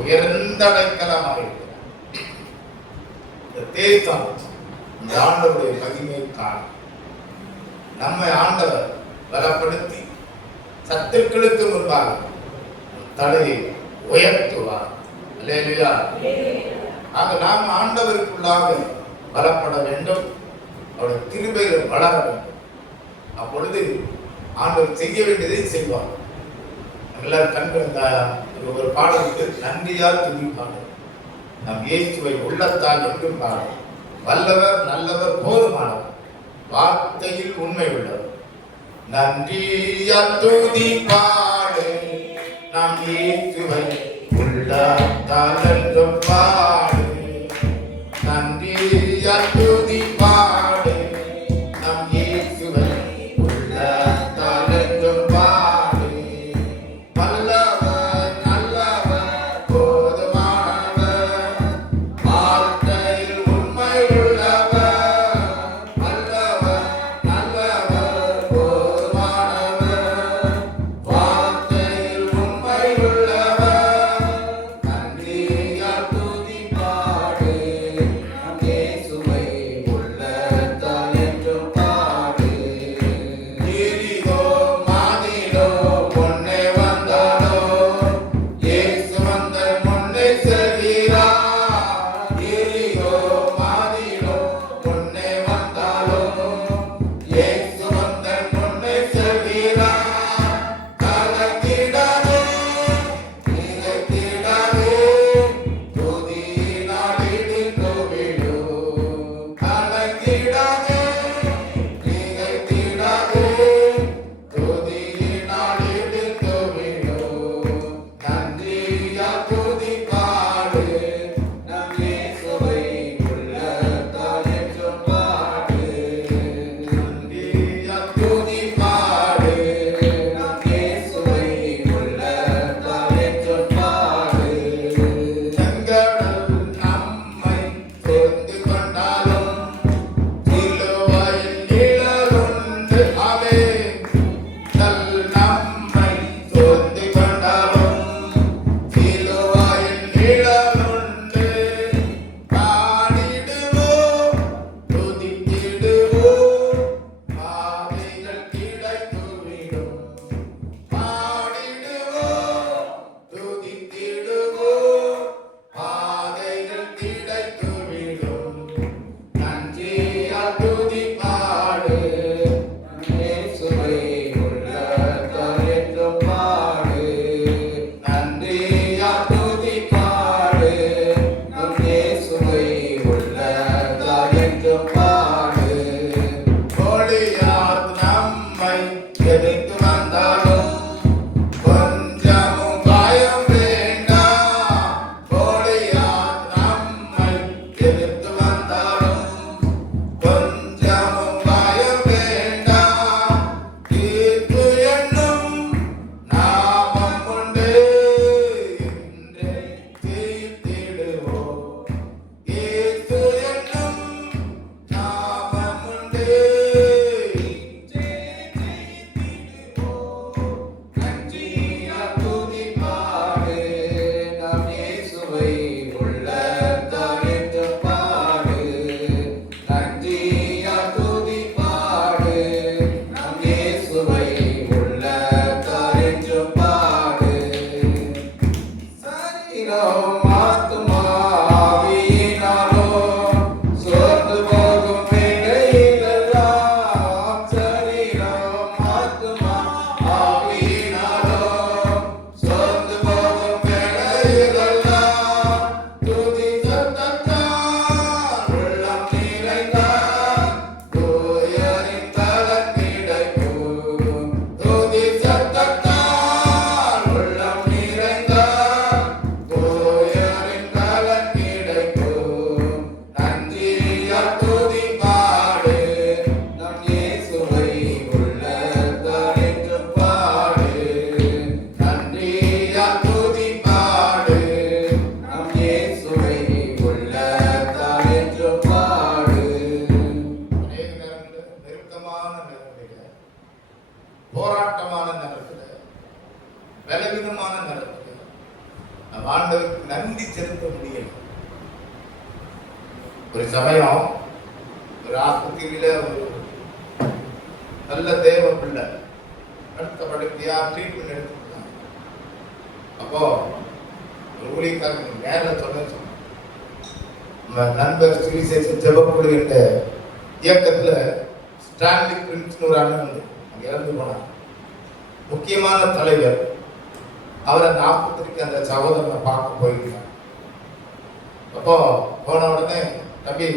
உயர்ந்த அடைக்கலமாக இருக்கிறார். இந்த தேசம் இந்த ஆண்டவருடைய மகிமையை காணும். நம்மை ஆண்டவர் பலப்படுத்தி சத்துருக்களுக்கு முன்பாக தலையை உயர்த்துவார். அல்லேலூயா. ஆக நாம் ஆண்டவருக்குள்ளாக பலப்பட வேண்டும், அவருடைய கிருபையில் வளர வேண்டும். அப்பொழுது ஆண்டவர் செய்ய வேண்டியதை செய்வார். எல்லாரும் கண்கள் ஒரு பாடலுக்கு நன்றியால் துதிப்பார்கள். நம் இயேசுவை உள்ளத்தால் என்றும் பாடும். வல்லவர் நல்லவர் போதுமானவர், வார்த்தையில் உண்மை உள்ளவர். நன்றியால் துதிப்பாடு நம் இயேசுவை உள்ளத்தால் என்றும் பாடு. நன்றியால் துதிப்பாடு நம் இயேசுவை உள்ளத்தால் என்றும் பாடு. வல்லவர் நல்லவர் போதுமானவர், வார்த்தையில் உண்மை உள்ளவர். வல்லவர் நல்லவர் போதுமானவர், வார்த்தையில் உண்மை உள்ளவர். நன்றியால் துதிப்பாடு நம் இயேசுவை உள்ளத்தால் என்றும் பாடு. எரிகோ மாதிலோ முன்னே வந்தாலோ இயேசு வந்த முன்னே செல்கிறார். எரிகோ மாதிலோ முன்னே வந்தாலோ இயேசு வந்த முன்னே செல்கிறார். கலங்கிடாதே நினைத்திடாதே, துதியினால் இடிந்து விழும். கலங்கிடாதே நினைத்திடாதே, துதியினால் இடிந்து விழும். நன்றியால் துதிப்பாடு நம் இயேசுவை உள்ளத்தால் என்றும் பாடு. நன்றியால் துதிப்பாடு நம் இயேசுவை உள்ளத்தால் என்றும் பாடு. செங்கடல் நம்மை சேர்ந்து கொண்டாலும் சிலுவையில் நிழலுண்டு. ஆமென். கல் நம்மை சேர்ந்து கொண்டாலும் சிலுவையில் நிழலுண்டு. பாடிடுவோம் துதித்திடுவோம், பாதைகள் கிடைத்துவிடும். பாடிடுவோம் துதித்திடுவோம், பாதைகள் கிடைத்துவிடும். நன்றியால் துதிப்பாடு நம் இயேசுவை உள்ளத்தால் என்றும் பாடு. நன்றியால் துதிப்பாடு நம் இயேசுவை உள்ளத்தால் என்றும் பாடு. கோலியாத் நம்மை எதிர்த்து வந்தாலும் கொஞ்சமும் பயம் வேண்டாம். கோலியாத் நம்மை எதிர்த்து வந்தாலும் கொஞ்சமும் பயம் வேண்டாம். தீர்ப்பு என்னும் நாமம் உண்டு, என்றே தீர்த்திடுவோம். இயேசு என்னும் நாமம் உண்டு, என்றே தீர்த்திடுவோம். நன்றியால் துதிப்பாடு நம் இயேசுவை உள்ளத்தால் என்றும் பாடு. நன்றியால் துதிப்பாடு நம் இயேசுவை உள்ளத்தால் என்றும் பாடு. சரீரம் ஆத்துமா ஆவியினாலோ சோர்ந்து போகும் வேளையிலெல்லாம், சரீரம் ஆத்துமா ஆவியினாலோ சோர்ந்து போகும் வேளையிலெல்லாம், துதி சத்தத்தால் உள்ளம் நிறைந்தால் தூயரின் பலன் கிடைக்கும். துதி சத்தத்தால் உள்ளம் நிறைந்தால் தூயரின் நம்ம ஆண்டவருக்கு நன்றி செலுத்த முடியல. ஒரு சமயம் ஒரு ஆஸ்பத்திரியில ஒரு நல்ல தேவ பிள்ளை அடுத்த படுக்கையா ட்ரீட்மெண்ட் எடுத்துருக்காங்க. அப்போ ஒரு ஊழியக்காரங்க நேரில் சொன்ன நம்ம நண்பர் சுவிசேஷ ஜெபக்குழு என்ற இயக்கத்துல ஸ்டான்லி பிரின்ஸ்னு ஒரு அண்ணன் வந்து அங்க இறந்து போனார். முக்கியமான தலைவர். அவர் அந்த ஆஸ்பத்திரிக்கு அந்த சகோதரனை பார்க்க போயிருக்காங்க. அப்போ போன உடனே, தம்பி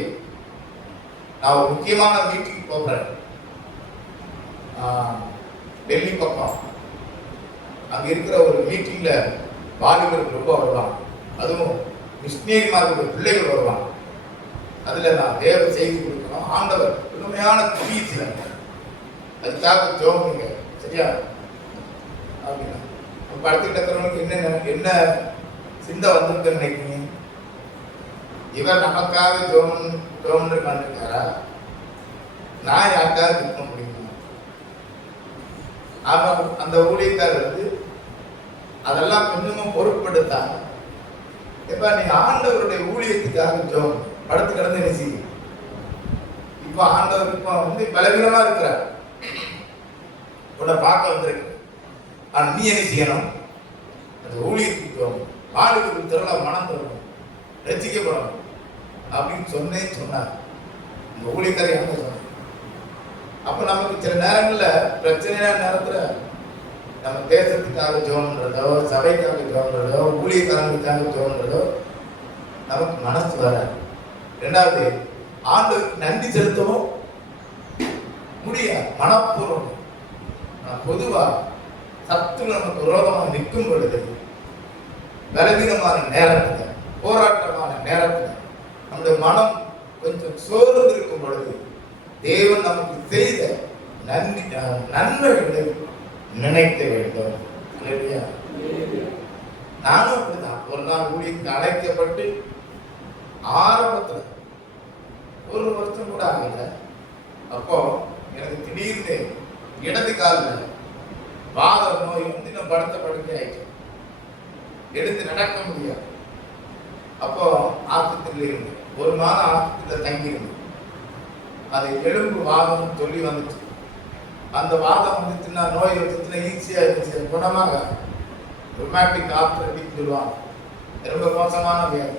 நான் ஒரு முக்கியமான மீட்டிங் போகிறேன் டெல்லி பக்கம், அங்க இருக்கிற ஒரு மீட்டிங்ல வாலிபர்கள் ரொம்ப வருவாங்க, அதுவும் மிஷினரிமார்கள் பிள்ளைகள் வருவாங்க. அதுல நான் தேவ செய்தி கொடுக்கணும், ஆண்டவர் உண்மையான கிரீஸ்ல அதுக்காக ஜோமிங்க சரியா அப்படின்னா படத்துக்கிட்ட இருக்கிறவனுக்கு என்ன சிந்தை வந்திருக்குன்னு நினைக்கிறீங்க? இவர் நமக்காக ஜோம்னு பண்ணிருக்காரா? நான் யாருக்காக இருக்க முடியுமா? அவன் அந்த ஊழியக்காரர் வந்து அதெல்லாம் கொஞ்சமும் பொருட்படுத்தாங்க. இப்ப நீ ஆண்டவருடைய ஊழியத்துக்காக ஜோம் படுத்து கிடந்து என்ன செய்யும்? இப்ப ஆண்டவர் இப்ப வந்து பலவீனமா இருக்கிறார், உன்னை பார்க்க வந்திருக்கு. ஆனா நீ என்ன செய்யணும்? அந்த ஊழியத்துக்கு ஜோம், வாலிபருக்கு திரள மனம் தரணும், ரசிக்கப்படணும் அப்படின்னு சொன்னார். இந்த ஊழியக்காரர் என்ன சொன்னார்? அப்ப நமக்கு சில நேரங்கள்ல பிரச்சனையான நேரத்துல நம்ம தேசத்துக்காக ஜோம்ன்றதோ, சபைக்காக ஜோம்ன்றதோ, ஊழியக்காரங்களுக்காக ஜோம்ன்றதோ நமக்கு மனசு வராது. இரண்டாவது, ஆண்டவருக்கு நன்றி செலுத்தவும் முடியாது, மனப்பூர்வம். பொதுவா சத்துரு நமக்கு விரோதமாக நிற்கும் பொழுது, பலவீனமான நேரத்துல, போராட்டமான நேரத்துல, நம்முடைய மனம் கொஞ்சம் சோர்ந்து இருக்கும் பொழுது தேவன் நமக்கு செய்த நன்மைகளை நினைக்க வேண்டும். நானும் அப்படிதான். ஒரு நாள் ஊழியத்துக்கு அழைக்கப்பட்டு ஆரம்பத்துல ஒரு வருஷம் கூட ஆகல. அப்போ எனக்கு திடீர்னு இடது காலில் வாத நோய் வந்து நான் படுத்த படுக்கை ஆயிட்டேன், எடுத்து நடக்க முடியாது. அப்போ ஆஸ்பத்திரியில இருந்து ஒரு மாதம் ஆஸ்பத்திரியில தங்கியிருந்தேன். அது எலும்பு வாதம் சொல்லி வந்துச்சு. அந்த வாதம் வந்துச்சுன்னா, நோய் வந்துச்சுன்னா ஈஸியா இருந்துச்சு, குணமாக ரொமாட்டிக் ஆர்த்ரைட்டிஸ் சொல்லுவாங்க, ரொம்ப மோசமான வியாதி.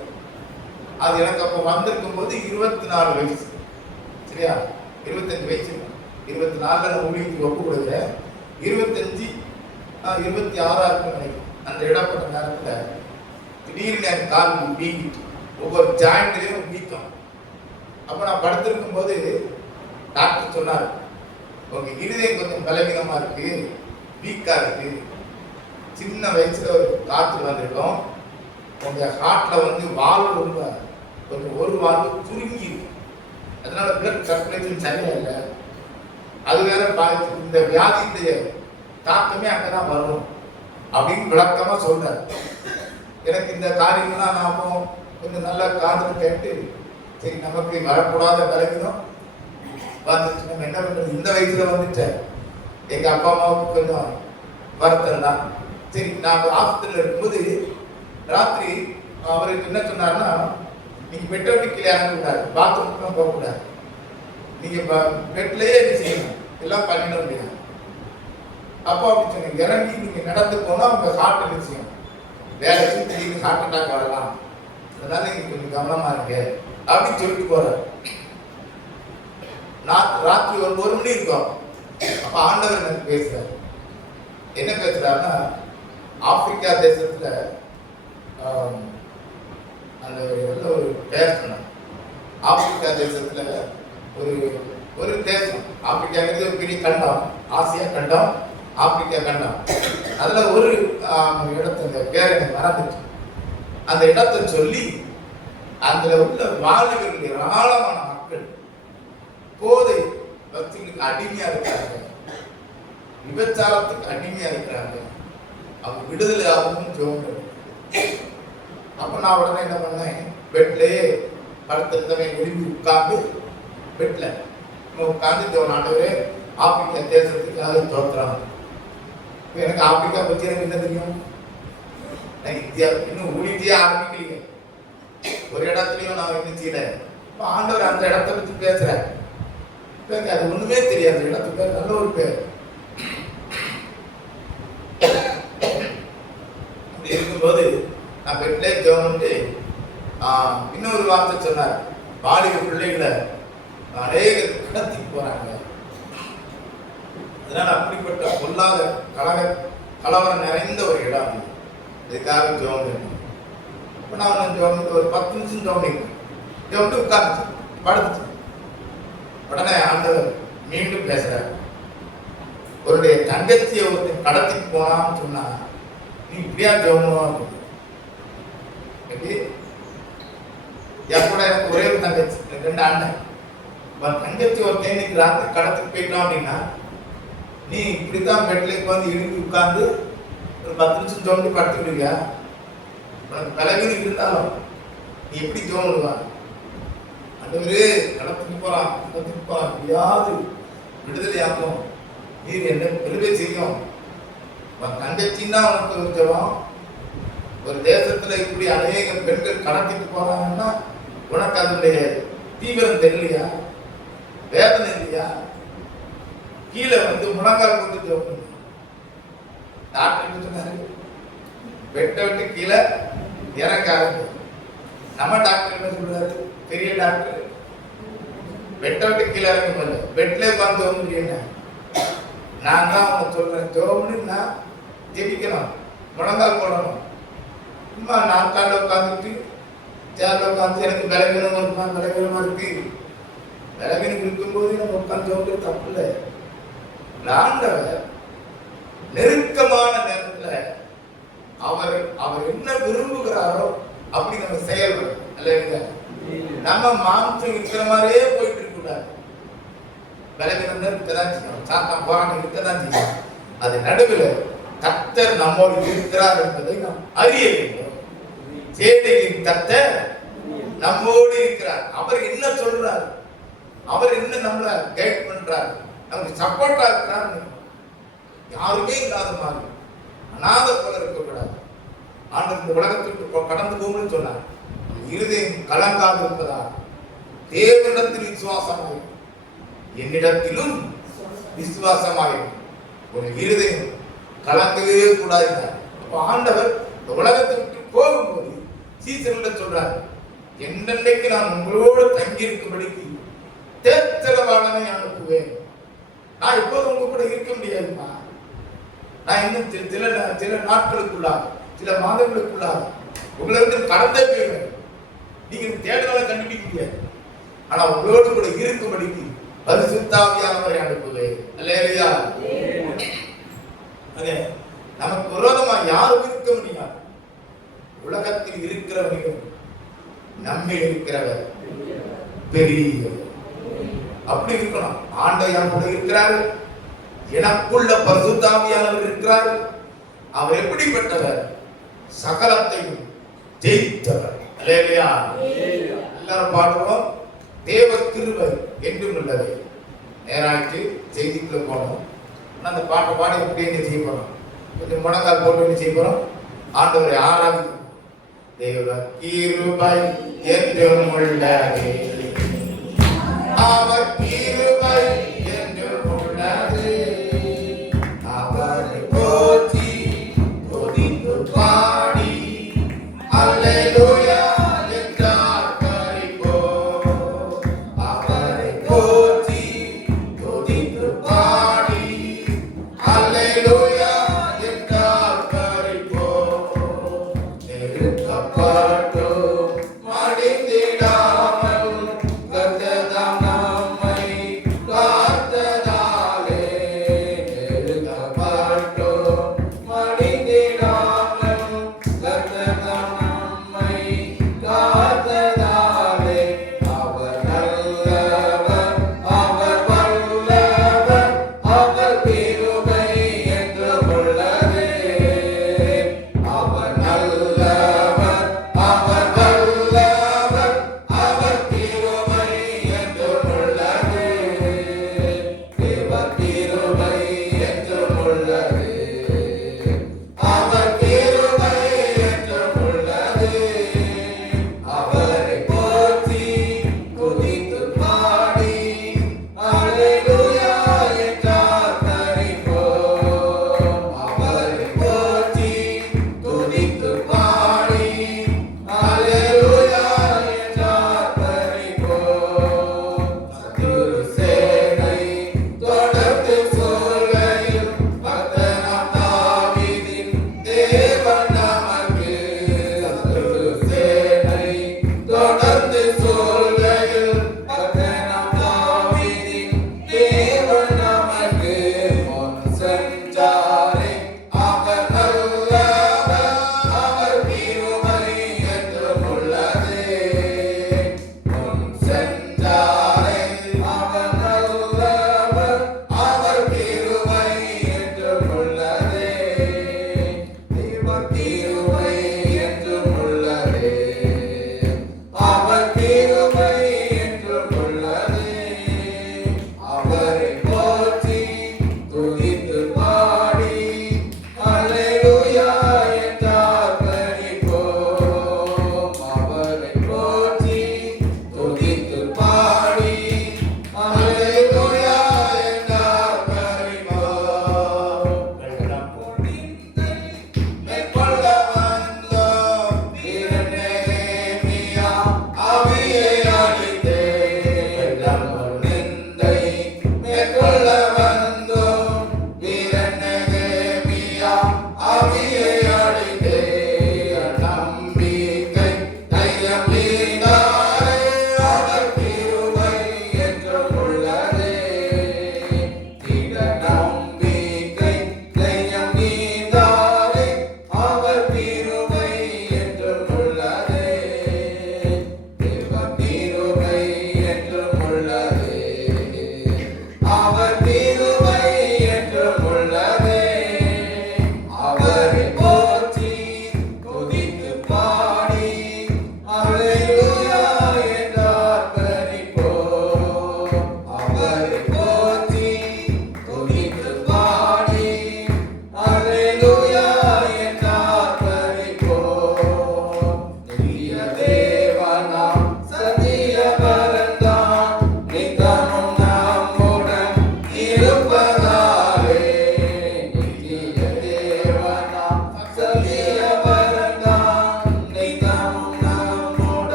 அது எனக்கு அப்போ வந்திருக்கும் போது 24 வயசு, சரியா? 25 வயசு, 24 ஊழியத்துக்கு ஒப்பு கொடுக்குறேன். 25 26 இருக்குன்னு நினைக்கிறேன். அந்த இடப்பட்ட நேரத்தில் திடீர்னு என் கால் வீங்கிட்டு, ஒவ்வொரு ஜாயிண்ட்லையும் வீக்கம். அப்போ நான் படுத்திருக்கும் போது டாக்டர் சொன்னார், உங்க இருதயம் கொஞ்சம் பலவீனமா இருக்கு, வீக்கா இருக்கு, சின்ன வயசுல ஒரு காற்று வந்திருக்கோம், உங்க ஹார்ட்ல வந்து வால்வு ரொம்ப கொஞ்சம் ஒரு வால்வு சுருங்கி இருக்கு, அதனால பிளட் சர்க்குலேஷன் சரியா இல்லை, அது வேற பாதிச்சு, இந்த வியாதியுடைய தாக்கமே அங்கதான் வரும் அப்படின்னு விளக்கமா சொல்றாரு. எனக்கு இந்த காரியங்கள்லாம் நாம கொஞ்சம் நல்லா காதுல கேட்டு, சரி நமக்கு வரக்கூடாத பலவீனம் வந்துச்சு, நம்ம என்ன பண்றது, இந்த வயசுல வந்துட்டேன், எங்க அப்பா அம்மாவுக்கு கொஞ்சம் வருத்தம் தான். சரி, நான் ஆஸ்பத்திரியில் இருக்கும்போது ராத்திரி அவருக்கு என்ன சொன்னார்னா, நீங்க பெட்டை விட்டு கீழே இறங்கக்கூடாது, பாத்ரூம்லாம் போகக்கூடாது, நீங்க பெட்லயே என்ன செய்யணும், எல்லாம் பண்ணிட முடியாது. அப்போ அப்படி சொன்னீங்க, இறங்கி நீங்க நடந்து போனா உங்க ஹார்ட் என்ன செய்யும், வேலை திடீர்னு ஹார்ட் அட்டாக் வரலாம், அதனால நீங்க கொஞ்சம் கவனமா இருக்கு அப்படின்னு சொல்லிட்டு போறாரு. ராத்திரி ஒரு மணி இருக்கும். அப்ப ஆண்டவர் எனக்கு பேசுறாரு. என்ன பேசுறாருன்னா, ஆப்பிரிக்கா தேசத்துல அந்த ஒரு பேர் சொன்னார். ஆப்பிரிக்கா தேசத்துல ஒரு தேசம், ஆப்பிரிக்காங்கிறது ஒரு பெரிய கண்டம், ஆசியா கண்டம், ஆப்பிரிக்கா கண்டம். அதுல ஒரு இடத்துல பேர் எனக்கு மறந்துச்சு. அந்த இடத்தை சொல்லி அதுல உள்ள வாலிபர்கள் ஏராளமான மக்கள் போதை பக்திகளுக்கு அடிமையா இருக்கிறாங்க, விபச்சாரத்துக்கு அடிமையா இருக்கிறாங்க, அவங்க விடுதலை ஆகணும்னு ஜோங்க. அப்ப நான் உடனே என்ன பண்ணேன், பெட்லயே படுத்திருந்தவன் விரும்பி உட்கார்ந்து பெட்ல உட்கார்ந்து ஜோன், ஆண்டவரே ஆப்பிரிக்கா தேசத்துக்காக தோற்றுறாங்க. எனக்கு ஆப்பிரிக்கா பத்தி எனக்கு என்ன தெரியும், இன்னும் ஊழியத்தையே ஆரம்பிக்கலீங்க. ஒரு இடத்துலையும் நான் என்ன செய்யல. ஆண்டவர் அந்த இடத்த பத்தி பேசுறேன். அது ஒண்ணுமே தெரியாது. இடத்து பேர் நல்ல ஒரு பேர். அப்படி இருக்கும்போது நான் பெட்லே ஜெபம்ட்டு இன்னொரு வார்த்தை சொன்னார். வாலிப பிள்ளைகளை அநேக கடத்தி போறாங்க. அதனால அப்படிப்பட்ட பொல்லாத கலவரம் நிறைந்த ஒரு இடம். இதுக்காக ஜெபம் பண்ணேன். இப்போ நான் ஜெபம் ஒரு 10 நிமிஷம் ஜெபம் உட்கார்ந்து படுத்துச்சு. உடனே ஆண்டவர் மீண்டும் பேசுறார். அவருடைய தங்கச்சியை ஒருத்தர் கடத்திட்டு போனான்னு சொன்னா நீ இப்படியா ஜெபம் எப்படி? என் கூட எனக்கு ஒரே ஒரு தங்கச்சி, 2 அண்ணன். தங்கச்சி ஒருத்தன் இன்னைக்கு ராத்திரி கடத்திட்டு போயிட்டோம் அப்படின்னா நீ இப்படித்தான் பெட்ல உட்காந்து இழுத்து உட்கார்ந்து ஒரு 10 நிமிஷம் ஜோண்டு படுத்துக்கிடுவியா? உனக்கு பலவீனம் இருந்தாலும் நீ எப்படி ஜோண்டுவா? ஆண்டவரே கடத்திட்டு போறான் எப்படியாவது விடுதலை ஆகும், நீர் என்ன விடுதலை செய்யும். தங்கச்சின்னா உனக்கு ஒரு ஜபம். ஒரு தேசத்துல இப்படி அநேக பெண்கள் கடத்திட்டு போறாங்கன்னா உனக்கு அதனுடைய தீவிரம் தெரியலையா? வேதனை இல்லையா? கீழே முழங்கால் கொண்டு ஜெபம். டாக்டர் சொன்னாரு பெட்டை விட்டு கீழே இறங்காது. நம்ம டாக்டர் என்ன சொல்றாரு? பெரிய டாக்டர் பெட்டை விட்டு கீழே இறங்க போல பெட்ல உட்காந்து என்ன நான் தான் அவங்க சொல்றேன். ஜெபம்னு நான் ஜெபிக்கணும், முழங்கால் போடணும். சும்மா நாற்கால உட்காந்துட்டு சேர்ல உட்காந்து எனக்கு பலவீனமா இருக்குமா? பலவீனமா இருக்கு. பலவீனம் இருக்கும்போது நம்ம உட்காந்து ஜெபம் தப்பு இல்லை. ஆண்டவர் நெருக்கமான நேரத்துல அவர் என்ன விரும்புகிறாரோ அப்படி நம்ம செயல்படும். அல்ல, நம்ம மாம்சம் இருக்கிற மாதிரியே போயிட்டு இருக்க கூடாது. பலவீனம் இருக்கதான் செய்யும், சாத்தான் போராட்டம் இருக்கதான் செய்யும். அது நடுவில் கர்த்தர் நம்மோடு இருக்கிறார் என்பதை நாம் அறிய வேண்டும். சேனையின் கர்த்தர் நம்மோடு இருக்கிறார். அவர் என்ன சொல்றார்? அவர் என்ன நம்மளை கைட் பண்றார்? நமக்கு சப்போர்ட்டா இருக்கிறார். யாருமே இல்லாத மாதிரி அநாத போல இருக்கக்கூடாது. ஆண்டவர் இந்த உலகத்திற்கு கடந்து போகும்னு சொன்னார். இருதயம் கலங்காது இருப்பதா தேவனிடத்தில் விசுவாசமாய் என்னிடத்திலும் விசுவாசமாய் ஒரு இருதயம் கலங்கவே கூடாது. ஆண்டவர் இந்த உலகத்தை விட்டு போகும்போது சீசர்களை சொல்றாரு, என்னென்னைக்கு நான் உங்களோடு தங்கி இருக்கும்படிக்கு தேர்தலவாளனை அனுப்புவேன். நான் இப்போது உங்க கூட இருக்க முடியாதுமா. நான் இன்னும் சில நாட்களுக்குள்ளாக சில மாதங்களுக்குள்ளாக உங்களை விட்டு கடந்தே போயிடுவேன். நீங்க தேடலை கண்டுபிடிக்க முடியாது. ஆனா உங்களோடு கூட இருக்கும்படிக்கு பரிசுத்த ஆவியானவரை அனுப்புவேன். அல்லேலூயா. அதே நமக்கு விரோதமா யாரும் இருக்க முடியாது. உலகத்தில் இருக்கிறவர்கள் நம்மில் இருக்கிறவர் பெரியவர். அப்படி இருக்கணும். ஆண்டவர் கூட இருக்கிறார். எனக்குள்ள பரிசுத்த ஆவியானவர் இருக்கிறார். அவர் எப்படிப்பட்டவர்? சகலத்தையும் ஜெயித்தவர். அல்லேலூயா. எல்லாரும் பாடுவோம். தேவ கிருபை என்றும் உள்ளது. நேராய்க்கு செய்திக்குள்ள போனோம். அந்த பாட்டை பாடி எப்படி என்ன செய்ய போறோம்? கொஞ்சம் முழங்கால் போட்டு என்ன செய்ய போறோம்? ஆண்டவரை ஆராதிக்கும். தேவ கிருபை என்றும் உள்ளது. அவர் கிருபை என்றும் உள்ளது. அவரை போற்றி துதித்து பாடி அல்லேலூயா என்றார் பரிபோம். அவரை போற்றி துதித்து பாடி அல்லேலூயா என்றார் பரிபோம். நெருக்கப்பட்டு மடிந்திடாமல் கர்த்தர் நம்மை காத்ததாலே, நெருக்கப்பட்டு மடிந்திடாமல் கர்த்தர் நம்மை காத்ததாலே, அவர் நல்லவர், அவர் வல்லவர், அவர் கிருபை என்றும் உள்ளது. அவர் நல்லவர், அவர்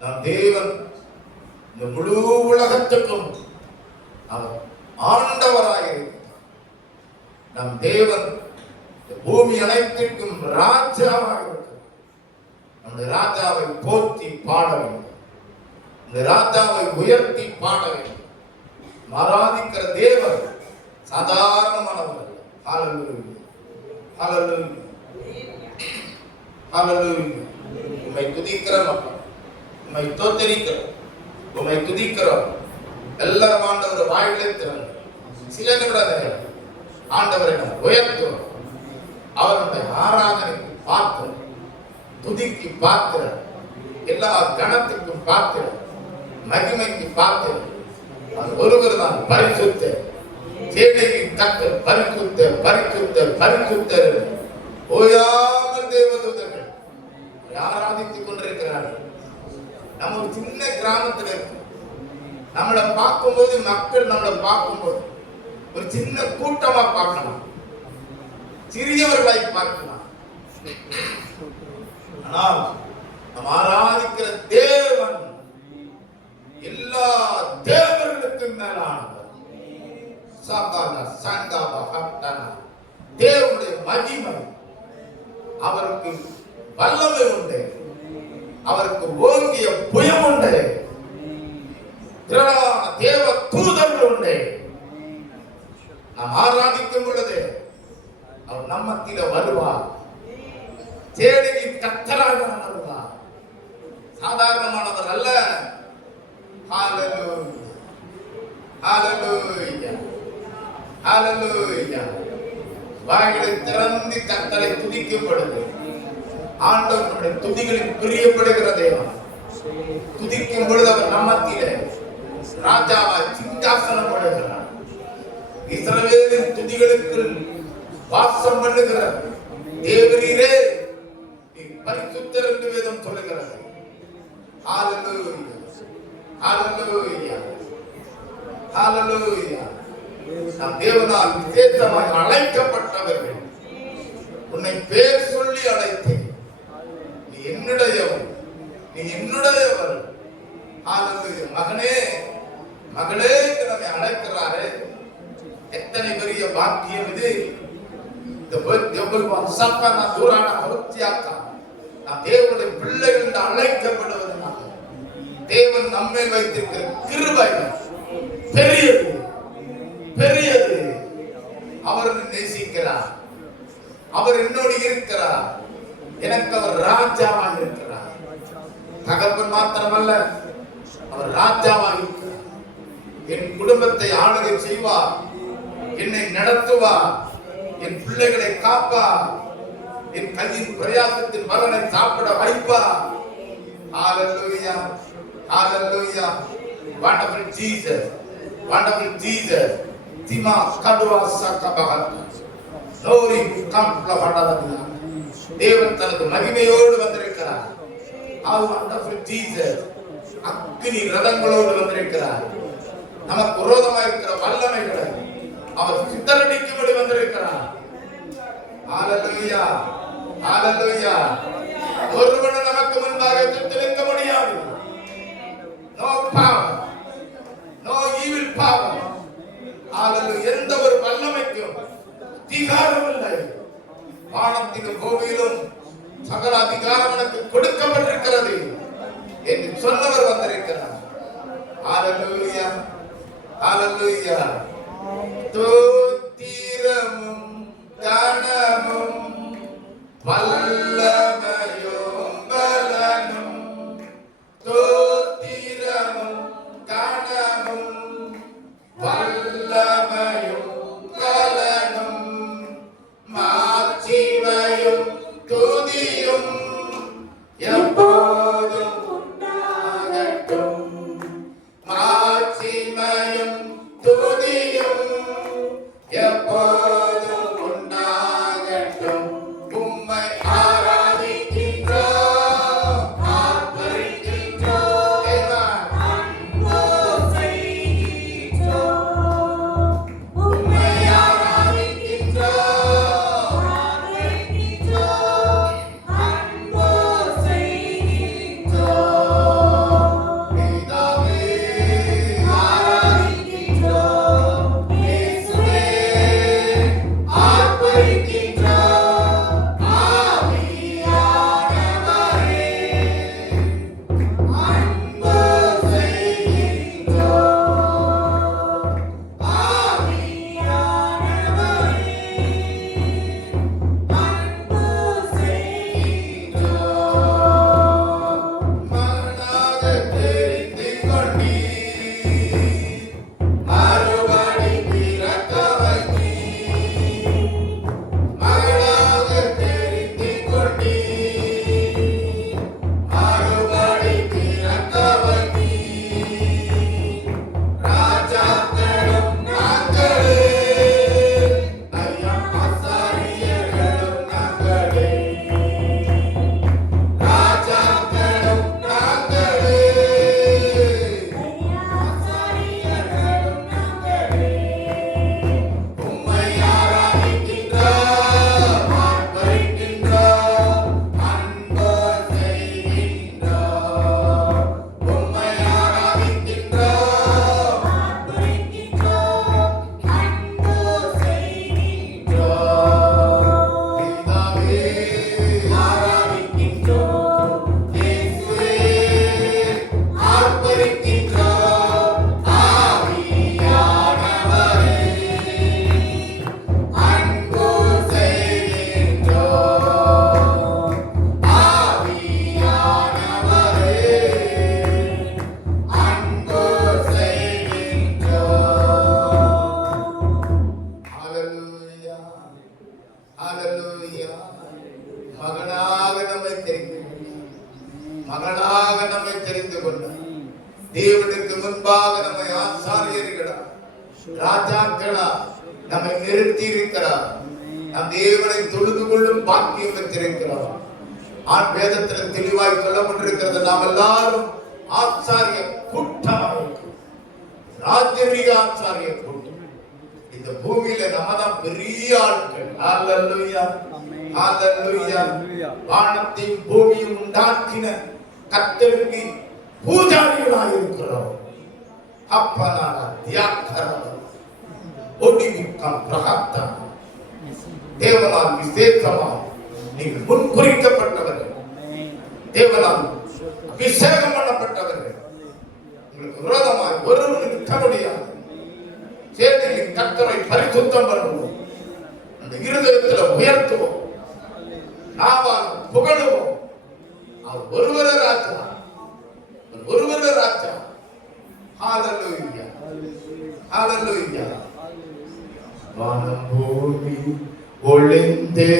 நம் தேவன் இந்த முழு உலகத்துக்கும் அவர் ஆண்டவராக இருக்கிறார். நம் தேவன் பூமி அனைத்திற்கும் ராஜாவாக இருக்கிறார். அந்த ராஜாவை போற்றி பாட வேண்டும். இந்த ராஜாவை உயர்த்தி பாட வேண்டும். ஆராதிக்கிற தேவன் சாதாரணமானவர். ஹல்லேலூயா, ஹல்லேலூயா, ஹல்லேலூயா. உம்மை துதிக்கிறோம் அப்பா, உம்மை ஸ்தோத்திரிக்கிறோம், உம்மை துதிக்கிறோம். எல்லாரும் ஆண்டவர் வாயிலே திறந்து சில நிமிடம் ஆண்டவரை நாம் உயர்த்துவோம். அவருடைய ஆராதனைக்கு பார்க்கிறோம், துதிக்கு பார்க்கிறோம், எல்லா கணத்துக்கும் பார்க்கிறோம், மகிமைக்கு பார்க்கிறோம். அது ஒருவர் தான் பரிசுத்தர். சேனையின் கர்த்தர் பரிசுத்தர், பரிசுத்தர், பரிசுத்தர். ஓயாமல் தேவதூதர்கள் ஆராதித்துக் கொண்டிருக்கிறார்கள். நம்ம ஒரு சின்ன கிராமத்தில் இருக்கோம். நம்மளை பார்க்கும்போது, மக்கள் நம்மளை பார்க்கும்போது ஒரு சின்ன கூட்டமா பார்க்கலாம், சிறியவர்களை பார்க்கலாம். ஆனால் நாம் ஆராதிக்கிற தேவன் எல்லா தேவர்களுக்கும் மேலானவர். தேவனுடைய மகிமை, அவருக்கு வல்லமை உண்டு, அவருக்கு ஓங்கிய புயம் உண்டு, தேவ தூதர்கள் உண்டு. நாம் ஆராதிக்கும் பொழுது அவர் நம்மத்தில வருவார். சேனையின் கர்த்தராக வருவார். சாதாரணமானவர் அல்ல. ஹல்லேலூயா, ஹல்லேலூயா, ஹல்லேலூயா. வாய்களை திறந்து கர்த்தரை துதிக்கும் பொழுது ஆண்டவருடைய துதிகளில் பிரியப்படுகிற தேவன். துதிக்கும் பொழுது அவர் நம்மத்திலே ராஜாவாய் சிங்காசனம் பண்ணுகிறார். இஸ்ரவேலின் துதிகளுக்கு வாசம் பண்ணுகிறார். தேவரீரே பரிசுத்தர் என்று வேதம் சொல்லுகிறது. ஹல்லேலூயா, ஹல்லேலூயா, ஹல்லேலூயா. நம் தேவனால் விசேஷமாய் அழைக்கப்பட்டவர்கள். உன்னை பேர் சொல்லி அழைத்தேன், நீ என்னுடையவர், நீ என்னுடையவர். ஹல்லேலூயா. மகனே, மகளே என்று நம்மை அழைக்கிறாரே, எத்தனை பெரிய பாக்கியம் இது. தேவனுடைய பிள்ளைகள் என்று அழைக்கப்படுவதனால தேவன் நம்மை வைத்திருக்கிற கிருபை பெரியது, பெரியது. அவர் நேசிக்கிறார், அவர் என்னோடு இருக்கிறார். எனக்கு அவர் ராஜாவாக இருக்கிறார். தகப்பன் மாத்திரமல்ல, அவர் ராஜாவாக இருக்கிறார். என் குடும்பத்தை ஆளுகை செய்வார், என்னை நடத்துவார், என் பிள்ளைகளை காப்பார், என் கையின் பிரயாசத்தின் பலனை சாப்பிட வைப்பார். Hallelujah, hallelujah. wonderful Jesus, wonderful Jesus. திமா கடுவா சக்கபகத் நோரி கம்ப்ளஹடலா. தேவன் தனது மகிமையோடு வந்திருக்கிறார். how wonderful Jesus. அக்கினி ரதங்களோடு வந்திருக்கிறார். நமக்கு விரோதமாக இருக்கிற வல்லமைகளை அவர் சித்தரடிக்கும்படி வந்திருக்கிறார். ஹல்லேலூயா, ஹல்லேலூயா. ஒருவனும் நமக்கு முன்பாக எதிர்த்து நிற்க முடியாது. No power, no evil power. ஹல்லேலூயா. எந்த ஒரு வல்லமைக்கும் அதிகாரம் இல்லை. வானத்திலும் பூமியிலும் சகல அதிகாரம் எனக்கு கொடுக்கப்பட்டிருக்கிறது என்று சொன்னவர் வந்திருக்கிறார். ஹல்லேலூயா, ஹல்லேலூயா. தோத்திரமும் கனமும் வல்லமையும் பலனும், தோத்திரமும் கனமும் வல்லமையும் பலனும், மாட்சிமையும் துதியும் எப்போதும் உண்டாகட்டும். மாட்சிமையும் துதியும் கொண்டார். தேவனுக்கு முன்பாக நம்மை ஆசாரியர்களா ராஜாக்களா நம்மை நிறுத்தி இருக்கிறார். நம் தேவனை தொழுது கொள்ளும் பாக்கியம் பெற்றிருக்கிறார். ஆண் வேதத்தில் தெளிவாய் சொல்லப்பட்டிருக்கிறது, நாம் எல்லாரும் ஆச்சாரிய கூட்டம், ராஜரீக ஆச்சாரிய கூட்டம். இந்த பூமியில நம்ம தான் பெரிய ஆட்கள். ஹல்லேலூயா, ஹல்லேலூயா. வானத்தையும் பூமியும் உண்டாக்கின கர்த்தருக்கு பூஜாரிகளாக இருக்கிறோம். அப்பனான தியாகரம் ஒடிவிக்கம் பிரகாத்தம் தேவனால் விசேஷமாக நீங்கள் முன்குறிக்கப்பட்டவர்கள், தேவனால் அபிஷேகம் பண்ணப்பட்டவர்கள். உங்களுக்கு விரோதமாய் ஒருவனுக்கு நிற்க முடியாது. சேனையின் கர்த்தரை பரிசுத்தம் பண்ணுவோம், அந்த இருதயத்தில் உயர்த்துவோம், நாவால் புகழுவோம். அவர் ஒருவரே ராஜா, ஒருவரே ராஜா. ஹல்லேலூயா, ஹல்லேலூயா. வானம் பூமி ஒளிந்தே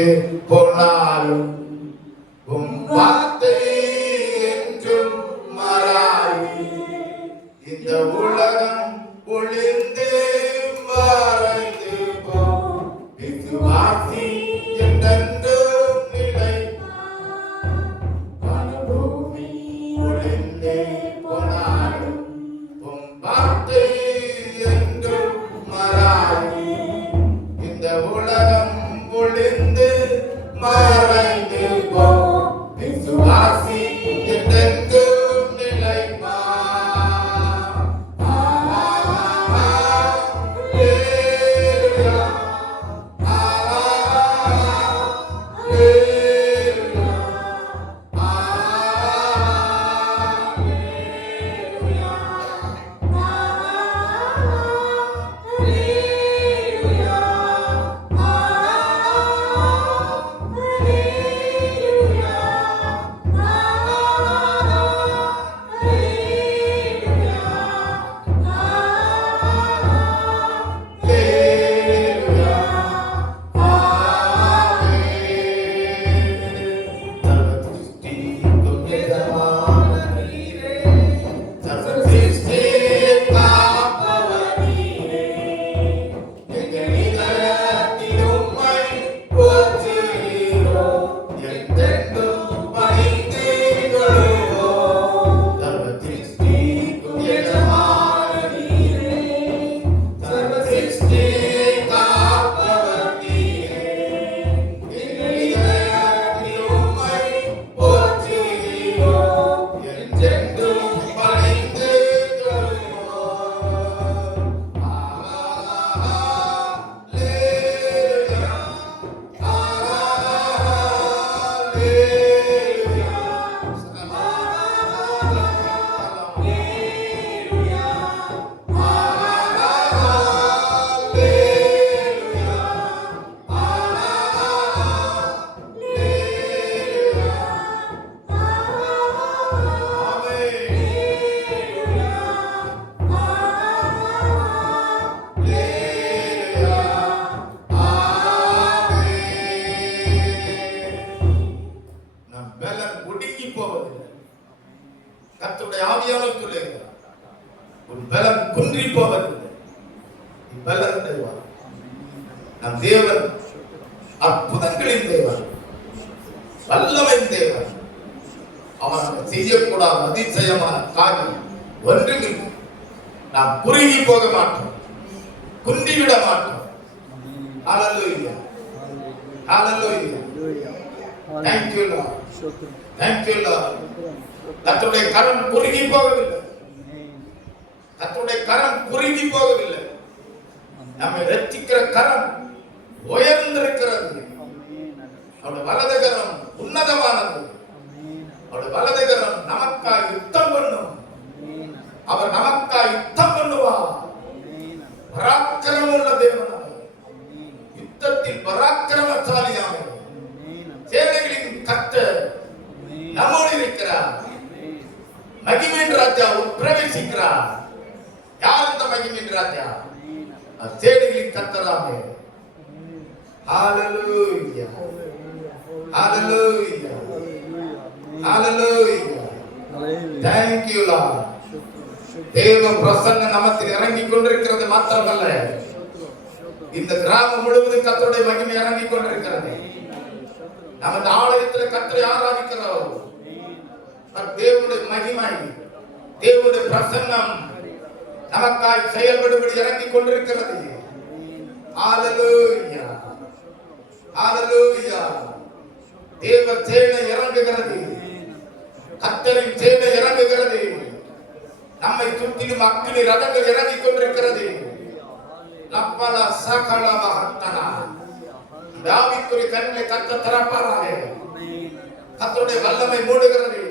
போனாலும் உம் வார்த்தை என்றும் மாறாது. இந்த உலகம் ஒளிந்தே மறைந்து போம், விசுவாசி என்றென்றும் நிலைப்பார். வானபூமி ஒளிந்தே போனாலும் உம் வார்த்தை என்றும் மாறாது. இந்த உலகம் ஒளிந்து மறைந்து போம், விசுவாசி என்றென்றும் நிலைப்பார். கர்த்தருடைய ஆவியானவர் சொல்லுகிறார், உன் பலம் குன்றி போவதில்லை, நீ பலம் தேவன். நம் தேவன் அற்புதங்களின் தேவன், வல்லமையின் தேவன். அவன் செய்யக்கூடாத அதிசயமான காரியம் ஒன்றுமில்லை. நாம் குறுகி போக மாட்டோம், குன்றிவிட மாட்டோம். ஹல்லேலூயா, ஹல்லேலூயா. Thank you Lord, thank you Lord. கர்த்தருடைய கரம் குறுகி போகவில்லை, கர்த்தருடைய கரம் குறுகி போகவில்லை. நம்மை ரட்சிக்கிற கரம் உயர்ந்திருக்கிறது. அவருடைய வலது கரம் உன்னதமானது. அவருடைய வலது கரம் நமக்காய் யுத்தம் பண்ணும். அவர் நமக்காய் யுத்தம் பண்ணுவார். பராக்கிரமம் உள்ள தேவனாக, யுத்தத்தில் பராக்கிரமசாலியாக, சேனைகளின் கர்த்தர் நம்மோடு இருக்கிறார். மகிமையின் ராஜா பிரவேசிக்கிறார். யார் அந்த மகிமையின் ராஜா? சேனைகளின் கர்த்தராக. ஹல்லேலூயா, ஹல்லேலூயா, ஹல்லேலூயா. Thank you Lord. தேவ பிரசன்னம் நமக்கு இறங்கிக் கொண்டிருக்கிறது மாத்திரமல்ல, இந்த கிராமம் முழுவதும் கர்த்தருடைய மகிமை இறங்கிக் கொண்டிருக்கிறது. நம்ம ஆலயத்தில் கர்த்தரை ஆராதிக்கிறோம். தேவனுடைய மகிமை, தேவனுடைய பிரசன்னம் நமக்காய் செயல்படும்படி இறங்கிக் கொண்டிருக்கிறது. ஹalleluya, ஹalleluya. தேவ சேனை இறங்குகிறது, கர்த்தரின் சேனை இறங்குகிறது. நம்மை சுற்றிலும் அக்கினி ரதங்கள் இறங்கிக் கொண்டிருக்கிறது. லப்பல சகல மகத்தனா தாவீதுடைய கண்களை கர்த்தர் திறப்பாராக. கர்த்தருடைய வல்லமை மூடுகிறது.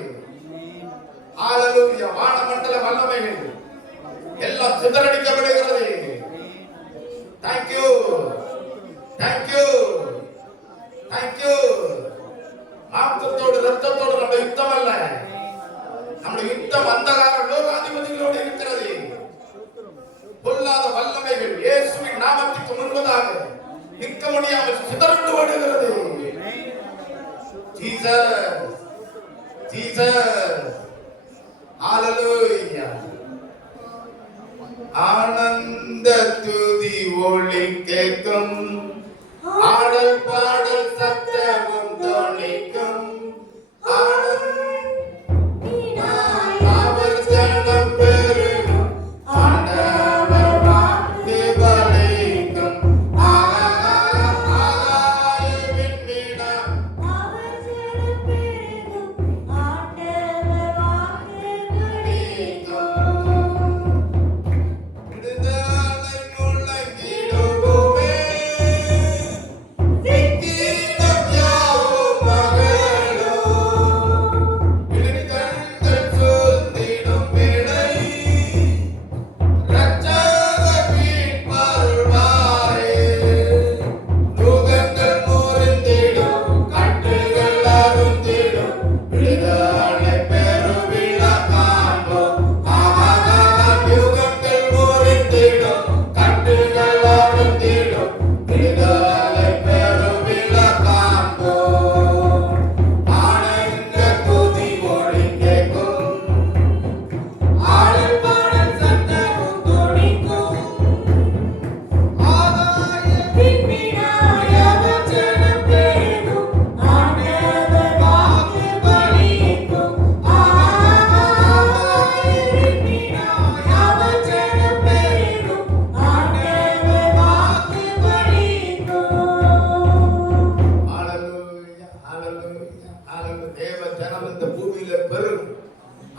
ஹalleluya. வானமண்டல வல்லமைகள் எல்லாம் சிதறடிக்கப்படுகிறது. Thank you, thank you, thank you. மாம்சத்தோடு இரத்தத்தோடு நம்ம யுத்தம் அல்ல, நம்முடைய யுத்தம் அந்தகார லோகாதிபதிகளோடு இருக்கிறது. பொல்லாத வல்லமைகள் இயேசுவின் நாமத்துக்கு முன்பதாக நிற்க முடியாமல் சிதறண்டு ஓடுகிறது. ஜீசஸ், ஜீசஸ், ஹalleluya. ஆனந்த துதி ஒலி கேட்கும், ஆடல் பாடல் சத்தமும் தொனிக்கும். அவர் ஜனம் பெருகும், ஆண்டவர் வாக்கு பலிக்கும்.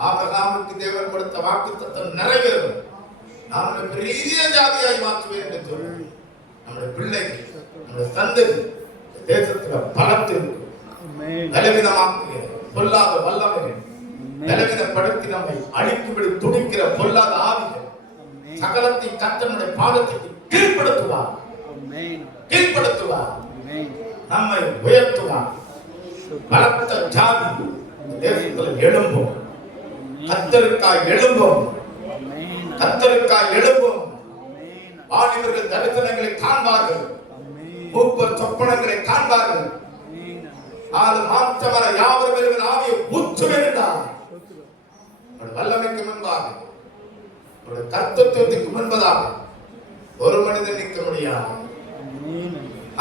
ஆபிரகாமுக்கு தேவன் கொடுத்த வாக்குத்தத்தம் நிறைவேறும். நாம் பெரிய ஜாதியாய் மாற்றுவேன் என்று சொல்லி நம்முடைய பிள்ளைகள், நம்முடைய சந்ததி தேசத்துல பலத்தில் பலவீனமாக்குகிற பொல்லாத வல்லமைகள், பலவீனப்படுத்தி நம்மை அழிக்கும்படி துடிக்கிற பொல்லாத ஆவிகள் சகலத்தை கர்த்தருடைய பாதத்துக்கு கீழ்ப்படுத்துவார், கீழ்ப்படுத்துவார், நம்மை உயர்த்துவார். பலத்த ஜாதி தேசத்தில் எழும்பும், கர்த்தருக்காய் எழும்பும், கர்த்தருக்காய் எழும்பும். வாலிபர்கள் தரிசனங்களை காண்பார்கள், மூப்பர் சொப்பனங்களை காண்பார்கள். ஆது மாம்சமர யாவரும் எழுவின் ஆவியை ஊற்றுவேன் என்றார். வல்லமைக்கு முன்பாக, கர்த்தத்துவத்துக்கு முன்பதாக ஒரு மனிதன் நிற்க முடியாது.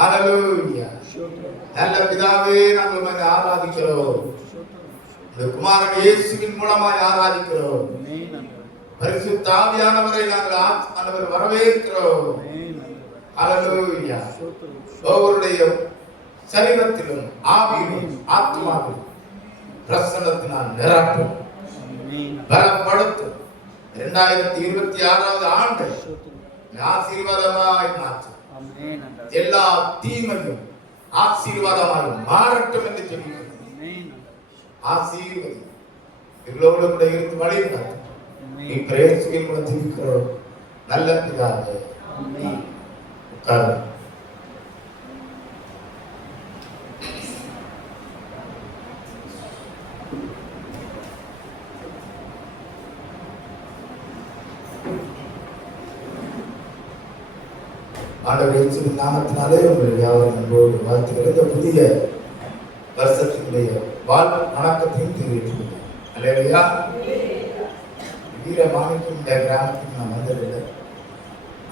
ஹல்லேலூயா. நல்ல பிதாவே, நாங்கள் உம்மை ஆராதிக்கிறோம். குமாரன் இயேசுவின் மூலமாய் ஆராதிக்கிறோம். பரிசுத்த ஆவியானவரை நாங்கள் வரவேற்கிறோம். ஹல்லேலூயா. ஒவ்வொருடைய சரீரத்திலும் ஆவியிலும் ஆத்மாவிலும் பிரசன்னத்தினால் நிரப்பும், பலப்படுத்தும். 2026 ஆண்டு ஆசீர்வாதமாய் மாற்றும். எல்லா தீமையும் ஆசீர்வாதமாய் மாறட்டும் என்று சொல்கிறோம். ஆசீர்வதி எங்களோடு கூட இருந்து வழிநடத்தும். நீ பிரேசில் கூட ஜெபிக்கிறோம் நல்ல பிதாவே. உட்காரு. ஆண்டவர் இயேசுவின் நாமத்தினாலே உங்களை யாவரும் அன்போடு வாழ்த்துகிறேன். இந்த புதிய வருஷத்தினுடைய வணக்கத்தையும் தெரிவித்துள்ளேன். அல்லேலூயா. வீரமாணிக்கம் இந்த கிராமத்துக்கு நான் வந்ததில்லை.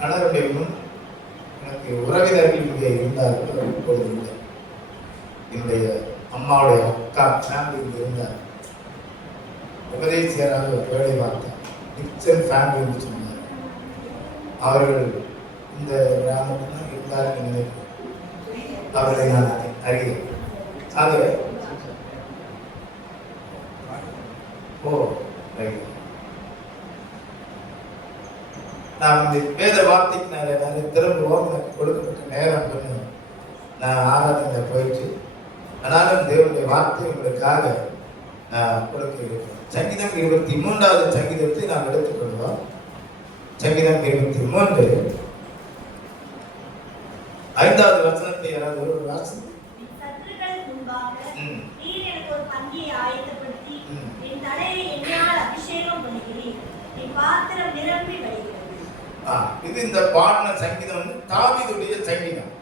அனருடைய முன் எனக்கு உறவினர்கள் இங்கே இருந்தார்கள். இப்பொழுது இல்லை. என்னுடைய அம்மாவுடைய அக்கா ஃபேமிலி இங்கே இருந்தார். உபதேசியராக வேலை பார்த்தேன். கிச்சன் ஃபேமிலின்னு சொன்னார். அவர்கள் இந்த கிராமத்தில் இருந்தார்கள் நினைக்கிறேன். அவர்களை நான் அறிகிறேன். ஆகவே நான் இந்த வேத வார்த்தைக்கு நிறைய திரும்புவோம். எனக்கு கொடுக்கப்பட்ட நேரம் கொஞ்சம் நான் ஆராதனை போயிட்டு, ஆனாலும் தேவனுடைய வார்த்தை உங்களுக்காக நான் கொடுக்க இருக்கிறேன். சங்கீதம் 23வது சங்கீதத்தை நாம் எடுத்துக்கொள்வோம். சங்கீதம் 23 5வது வசனத்தை யாராவது ஒரு வாசனை. இது இந்த பாடின சங்கீதம் வந்து தாவீதுடைய சங்கீதம்.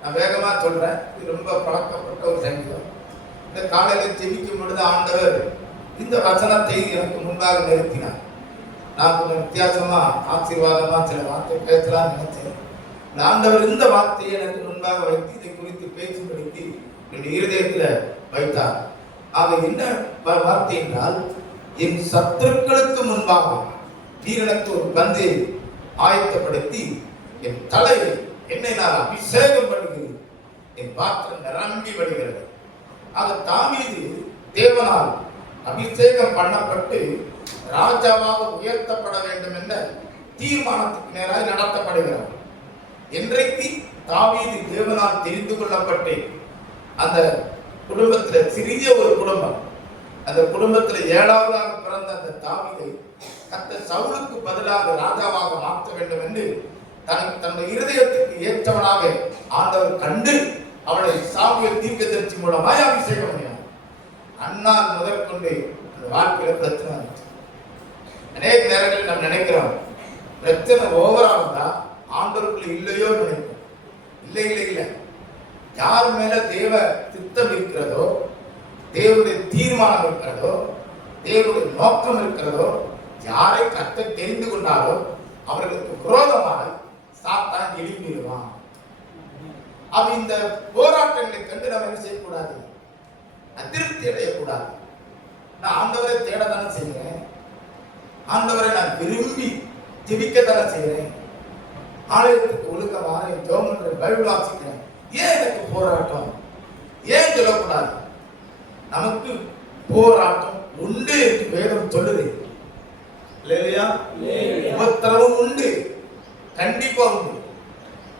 நான் வேகமா சொல்றேன். இது ரொம்ப பழக்கப்பட்ட ஒரு சங்கீதம். இந்த காலையில் ஜெபிக்கும் பொழுது ஆண்டவர் இந்த வசனத்தை எனக்கு முன்பாக நிறுத்தினார். நான் கொஞ்சம் வித்தியாசமா ஆசீர்வாதமா சில வார்த்தை பேசலாம்னு நினைச்சேன். ஆண்டவர் இந்த வார்த்தையை எனக்கு முன்பாக வைத்து இதை குறித்து பேசும்படிக்கு என்னுடைய இருதயத்தில் வைத்தார். ஆக என்ன வார்த்தை என்றால், என் சத்துருக்களுக்கு முன்பாக நீர் எனக்கு ஒரு பந்தை ஆயத்தப்படுத்தி என் தலையை என்னை நான் அபிஷேகம் பண்ணுகிறேன், என் பாத்திரம் நிரம்பி வருகிறது. ஆக தாவீது தேவனால் அபிஷேகம் பண்ணப்பட்டு ராஜாவாக உயர்த்தப்பட வேண்டும் என்ற தீர்மானத்துக்கு நேராக நடத்தப்படுகிறார். என்றைக்கு தாவீது தேவனால் தெரிந்து கொள்ளப்பட்டு அந்த குடும்பத்தில் சிறிய ஒரு குடும்பம், அந்த குடும்பத்தில் 7வதாக பிறந்த அந்த தாவீதை கர்த்தர் சவுலுக்கு பதிலாக ராஜாவாக மாற்ற வேண்டும் என்று தன்னுடைய இருதயத்துக்கு ஏற்றவனாக ஆண்டவர் கண்டு அவளை சாமுவேல் தீர்க்கதரிசி மூலமாய் அபிஷேகம் பண்ணினார். அன்னால் முதற்கொண்டு அந்த வாழ்க்கையில பிரச்சனை வந்துச்சு. அநேக நேரங்களில் நாம் நினைக்கிறோம் பிரச்சனை ஓவரா வந்தா ஆண்டவருக்குள்ள இல்லையோ நினைப்போம். இல்லை இல்லை இல்லை. யார் மேல தேவ திட்டம் இருக்கிறதோ, தேவனுடைய தீர்மானம் இருக்கிறதோ, தேவனுடைய நோக்கம் இருக்கிறதோ, யாரை கர்த்தர் தெரிந்து கொண்டாலோ அவர்களுக்கு விரோதமாக சாத்தான் எழுப்பிடுவான். அப்ப இந்த போராட்டங்களை கண்டு நம்ம என்ன செய்யக்கூடாது? அதிருப்தி அடையக்கூடாது. நான் ஆண்டவரை தேடத்தானே செய்கிறேன், ஆண்டவரை நான் விரும்பி ஜெபிக்கத்தானே செய்கிறேன், ஆலயத்துக்கு ஒழுக்க வாரேன், ஜெபம் பைபிள் வாசிக்கிறேன். ஏன் எனக்கு போராட்டம்? ஏன் சொல்லக்கூடாது? நமக்கு போராட்டம் உண்டு என்று வேதம் சொல்லுது இல்லையா? உபத்திரவம் உண்டு, கண்டிப்பா உண்டு.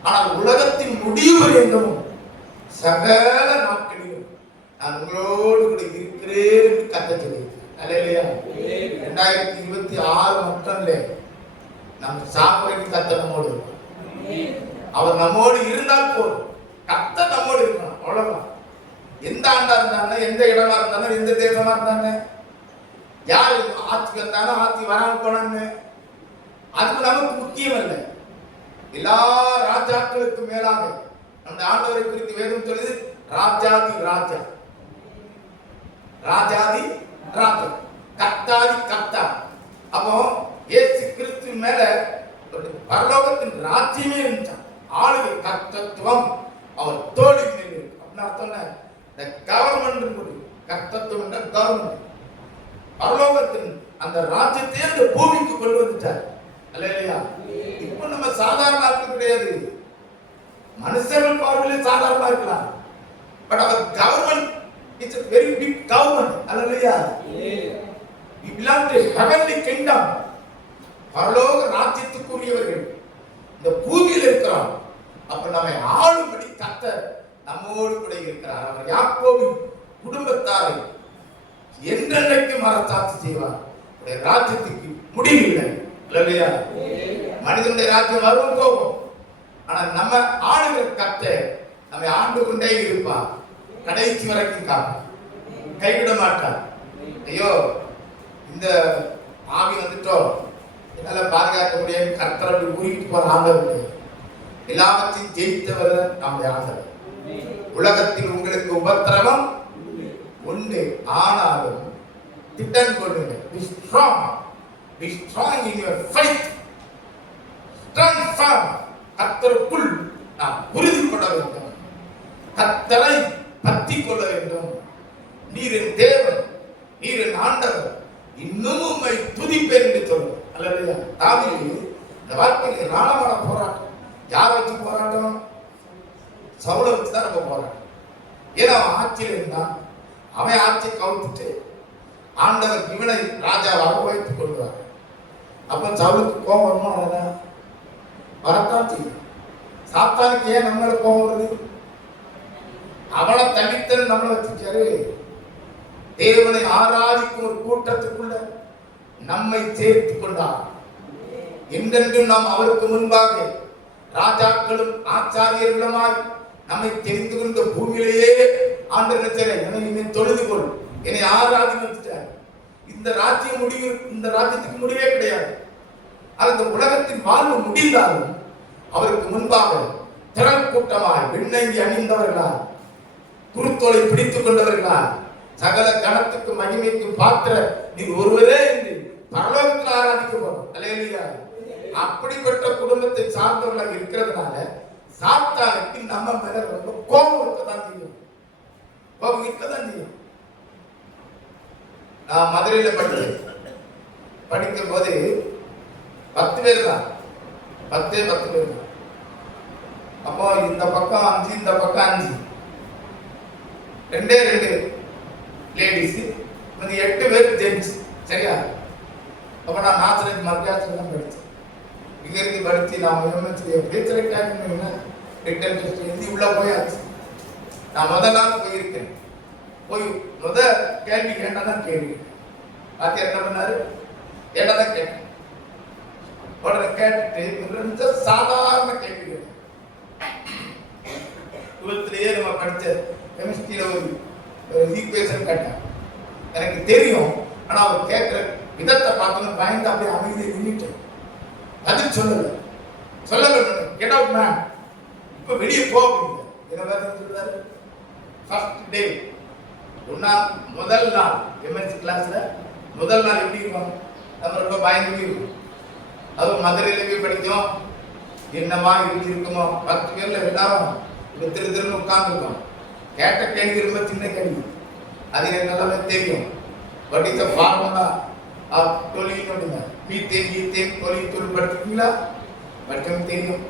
ஆனால் உலகத்தின் முடிவு என்றும் சகல நாட்களிலும் நான் உங்களோடு கூட இருக்கிறேன் என்று கர்த்தர் சொல்லியிருக்கிறார். இல்லையா? 2026 மட்டும் இல்லை, நம்ம சாப்பிடுறதுக்கு கர்த்தர் நம்மோடு இருப்பார். அவர் நம்மோடு இருந்தால் போதும். கர்த்தர் நம்மோடு இருக்கணும், அவ்வளவுதான். எந்த ஆண்டா இருந்தாங்க, எந்த இடமா இருந்தாங்க, எந்த தேசமா இருந்தாங்க, யாரு ஆட்சிக்கு வந்தாலும் ஆட்சி வராம போனாங்க, அதுக்கு நமக்கு முக்கியம் இல்லை. எல்லா ராஜாக்களுக்கு மேலாக அந்த ஆண்டவரை குறித்து வேதம் சொல்லுது, ராஜாதி ராஜா, ராஜாதி ராஜா, கர்த்தாதி கர்த்தா. அப்போ இயேசு கிறிஸ்து மேல பரலோகத்தின் ராஜ்யமே இருந்துச்சான். ஆளுகை கர்த்தத்துவம் அவர் தோழி மேல் இருக்கு. அப்படின்னு அர்த்தம் கவர்மெண்ட், கர்த்தத்துவம் என்ற கவர்மெண்ட். பரலோகத்தின் அந்த ராஜ்யத்தை அந்த பூமிக்கு கொண்டு வந்துட்டார். அல்லேலூயா. இப்போ நம்ம சாதாரண ஆட்கள் கிடையாது. மனுஷர்கள் பார்வையில் சாதாரணமா இருக்கலாம், பட் அவர் government it's a very big government. Hallelujah. we belong to heavenly kingdom. பரலோக ராஜ்யத்துக்குரியவர்கள் இந்த பூமியில் இருக்கிறோம். அப்ப நம்மை ஆளும்படி கர்த்தர் நம்மோடு கூட இருக்கிறார். அவர் யாக்கோபின் குடும்பத்தாரை என்றென்றைக்கு மரச்சாட்சி செய்வார். ராஜ்யத்துக்கு முடிவில்லை. இல்லையா? மனிதனுடைய ராஜ்யம் வரும் போகும், ஆனா நம்ம ஆளுகிற கர்த்தர் நம்மை ஆண்டு கொண்டே இருப்பார். கடைசி வரைக்கும் காப்பார், கைவிட மாட்டார். ஐயோ இந்த ஆவி வந்துட்டோம், என்னால பாதுகாக்க முடியாது, கர்த்தர் அப்படி ஊறிட்டு போற ஆண்டவர். எல்லாவற்றையும் ஜெயித்தவர் நம்முடைய ஆண்டவர். உலகத்தில் உங்களுக்கு உபத்திரவம் உண்டு, ஆனாலும் திட்டம் கொள்ளுங்க. Be strong. Be strong in your faith. Stand firm. கர்த்தருக்குள் நாம் உறுதிப்பட வேண்டும். கர்த்தரை பற்றிக் கொள்ள வேண்டும். நீர் என் தேவன், நீர் என் ஆண்டவர், இன்னும் உம்மை துதிப்பேன் என்று சொல்லுவோம். அல்லேலூயா. தாவீது இந்த வாழ்க்கையில் ராணமான போராட்டம். யாரை வச்சு போராட்டம்? சவுலை வச்சு தான் நம்ம போராட்டம். ஏன்னா அவன் ஆட்சியில் இருந்தான். அவன் ஆட்சியை கவுத்துட்டு ஆண்டவர் இவனை ராஜாவாக வைத்துக் கொள்வார். அப்ப சவுலுக்கு கோபம் வருமா? வரத்தான் செய்யும். சாத்தானுக்கு ஏன் நம்மள கோபம் வருது? அவனை தள்ளித்தல் நம்மளை வச்சுட்டாரு. தேவனை ஆராதிக்கும் ஒரு கூட்டத்துக்குள்ள நம்மை சேர்த்துக் கொண்டார். என்றென்றும் நாம் அவருக்கு முன்பாக ராஜாக்களும் ஆச்சாரியர்களுமாய் நம்மை தெரிந்து கொண்ட பூமியிலேயே ஆண்டவர் என்னை தொழுது கொள், என்னை ஆராதித்தார். இந்த ராஜ்யம் முடிவு, இந்த ராஜ்யத்துக்கு முடிவே கிடையாது. அந்த உலகத்தின் வாழ்வு முடிந்தாலும் அவருக்கு முன்பாக திரள் கூட்டமாய் விண்ணங்கி அணிந்தவர்களால், குருத்தோலை பிடித்துக் கொண்டவர்களால், சகல கணத்துக்கு மகிமைக்கும் பாத்திர நீர் ஒருவரே என்று பரலோகத்தில் ஆராதிக்கப்படும். அல்லேலூயா. அப்படிப்பட்ட குடும்பத்தை சார்ந்தவர்களாக இருக்கிறதுனால சாத்தானுக்கு நம்ம மேல ரொம்ப கோபம் இருக்கதான் செய்யும். கோபம் இருக்கதான் செய்யும். நான் மதுரையில படிக்கும் போது 10 பேர் தான், 10 பேர் தான். அப்போ இந்த பக்கம் 5, இந்த பக்கம் 5, 2 லேடிஸ், 8 பேர் ஜென்ஸ். சரியா? அப்ப நான் நாசரேத் மர்காஸ்ல தான் படித்தேன். இங்க இருந்து படித்து நான் ரிட்டன் டெஸ்ட் எழுதி உள்ள போயாச்சு. நான் முதல் நாள் போயிருக்கேன். போய் கேள்வி கேட்டாதான் கேள்வி பாத்தியா என்ன பண்ணாரு? கேட்டதான் கேட்டேன். உடனே கேட்டுட்டு சாதாரண கேள்வி கேட்டேன். 12th நம்ம படிச்ச கெமிஸ்ட்ரியில ஒரு ஈக்குவேஷன் கேட்டேன். எனக்கு தெரியும். ஆனா அவர் கேட்கிற விதத்தை பார்த்தோன்னு பயந்து அப்படியே அமைதியை நின்றுட்டேன். பதில் சொல்லல. கெட் அவுட் மேன், இப்ப வெளியே போக. என்ன சொல்றாரு? ஃபர்ஸ்ட் டே முதல் நாள் எம்என்சி கிளாஸ்ல முதல் நாள் எப்படி இருக்கும்? நம்ம ரொம்ப பயந்து இருக்கும். அதுவும் மதுரையில போய் படித்தோம். என்னமா இப்படி இருக்குமோ? 10 பேர்ல எல்லாரும் திருன்னு உட்கார்ந்துருக்கோம். கேட்ட கேள்வி ரொம்ப சின்ன கேள்வி. அது எனக்கு எல்லாமே தெரியும். What is the formula of toluene? Methane தொழில் படிச்சிருக்கீங்களா? படிக்கணும் தெரியும்.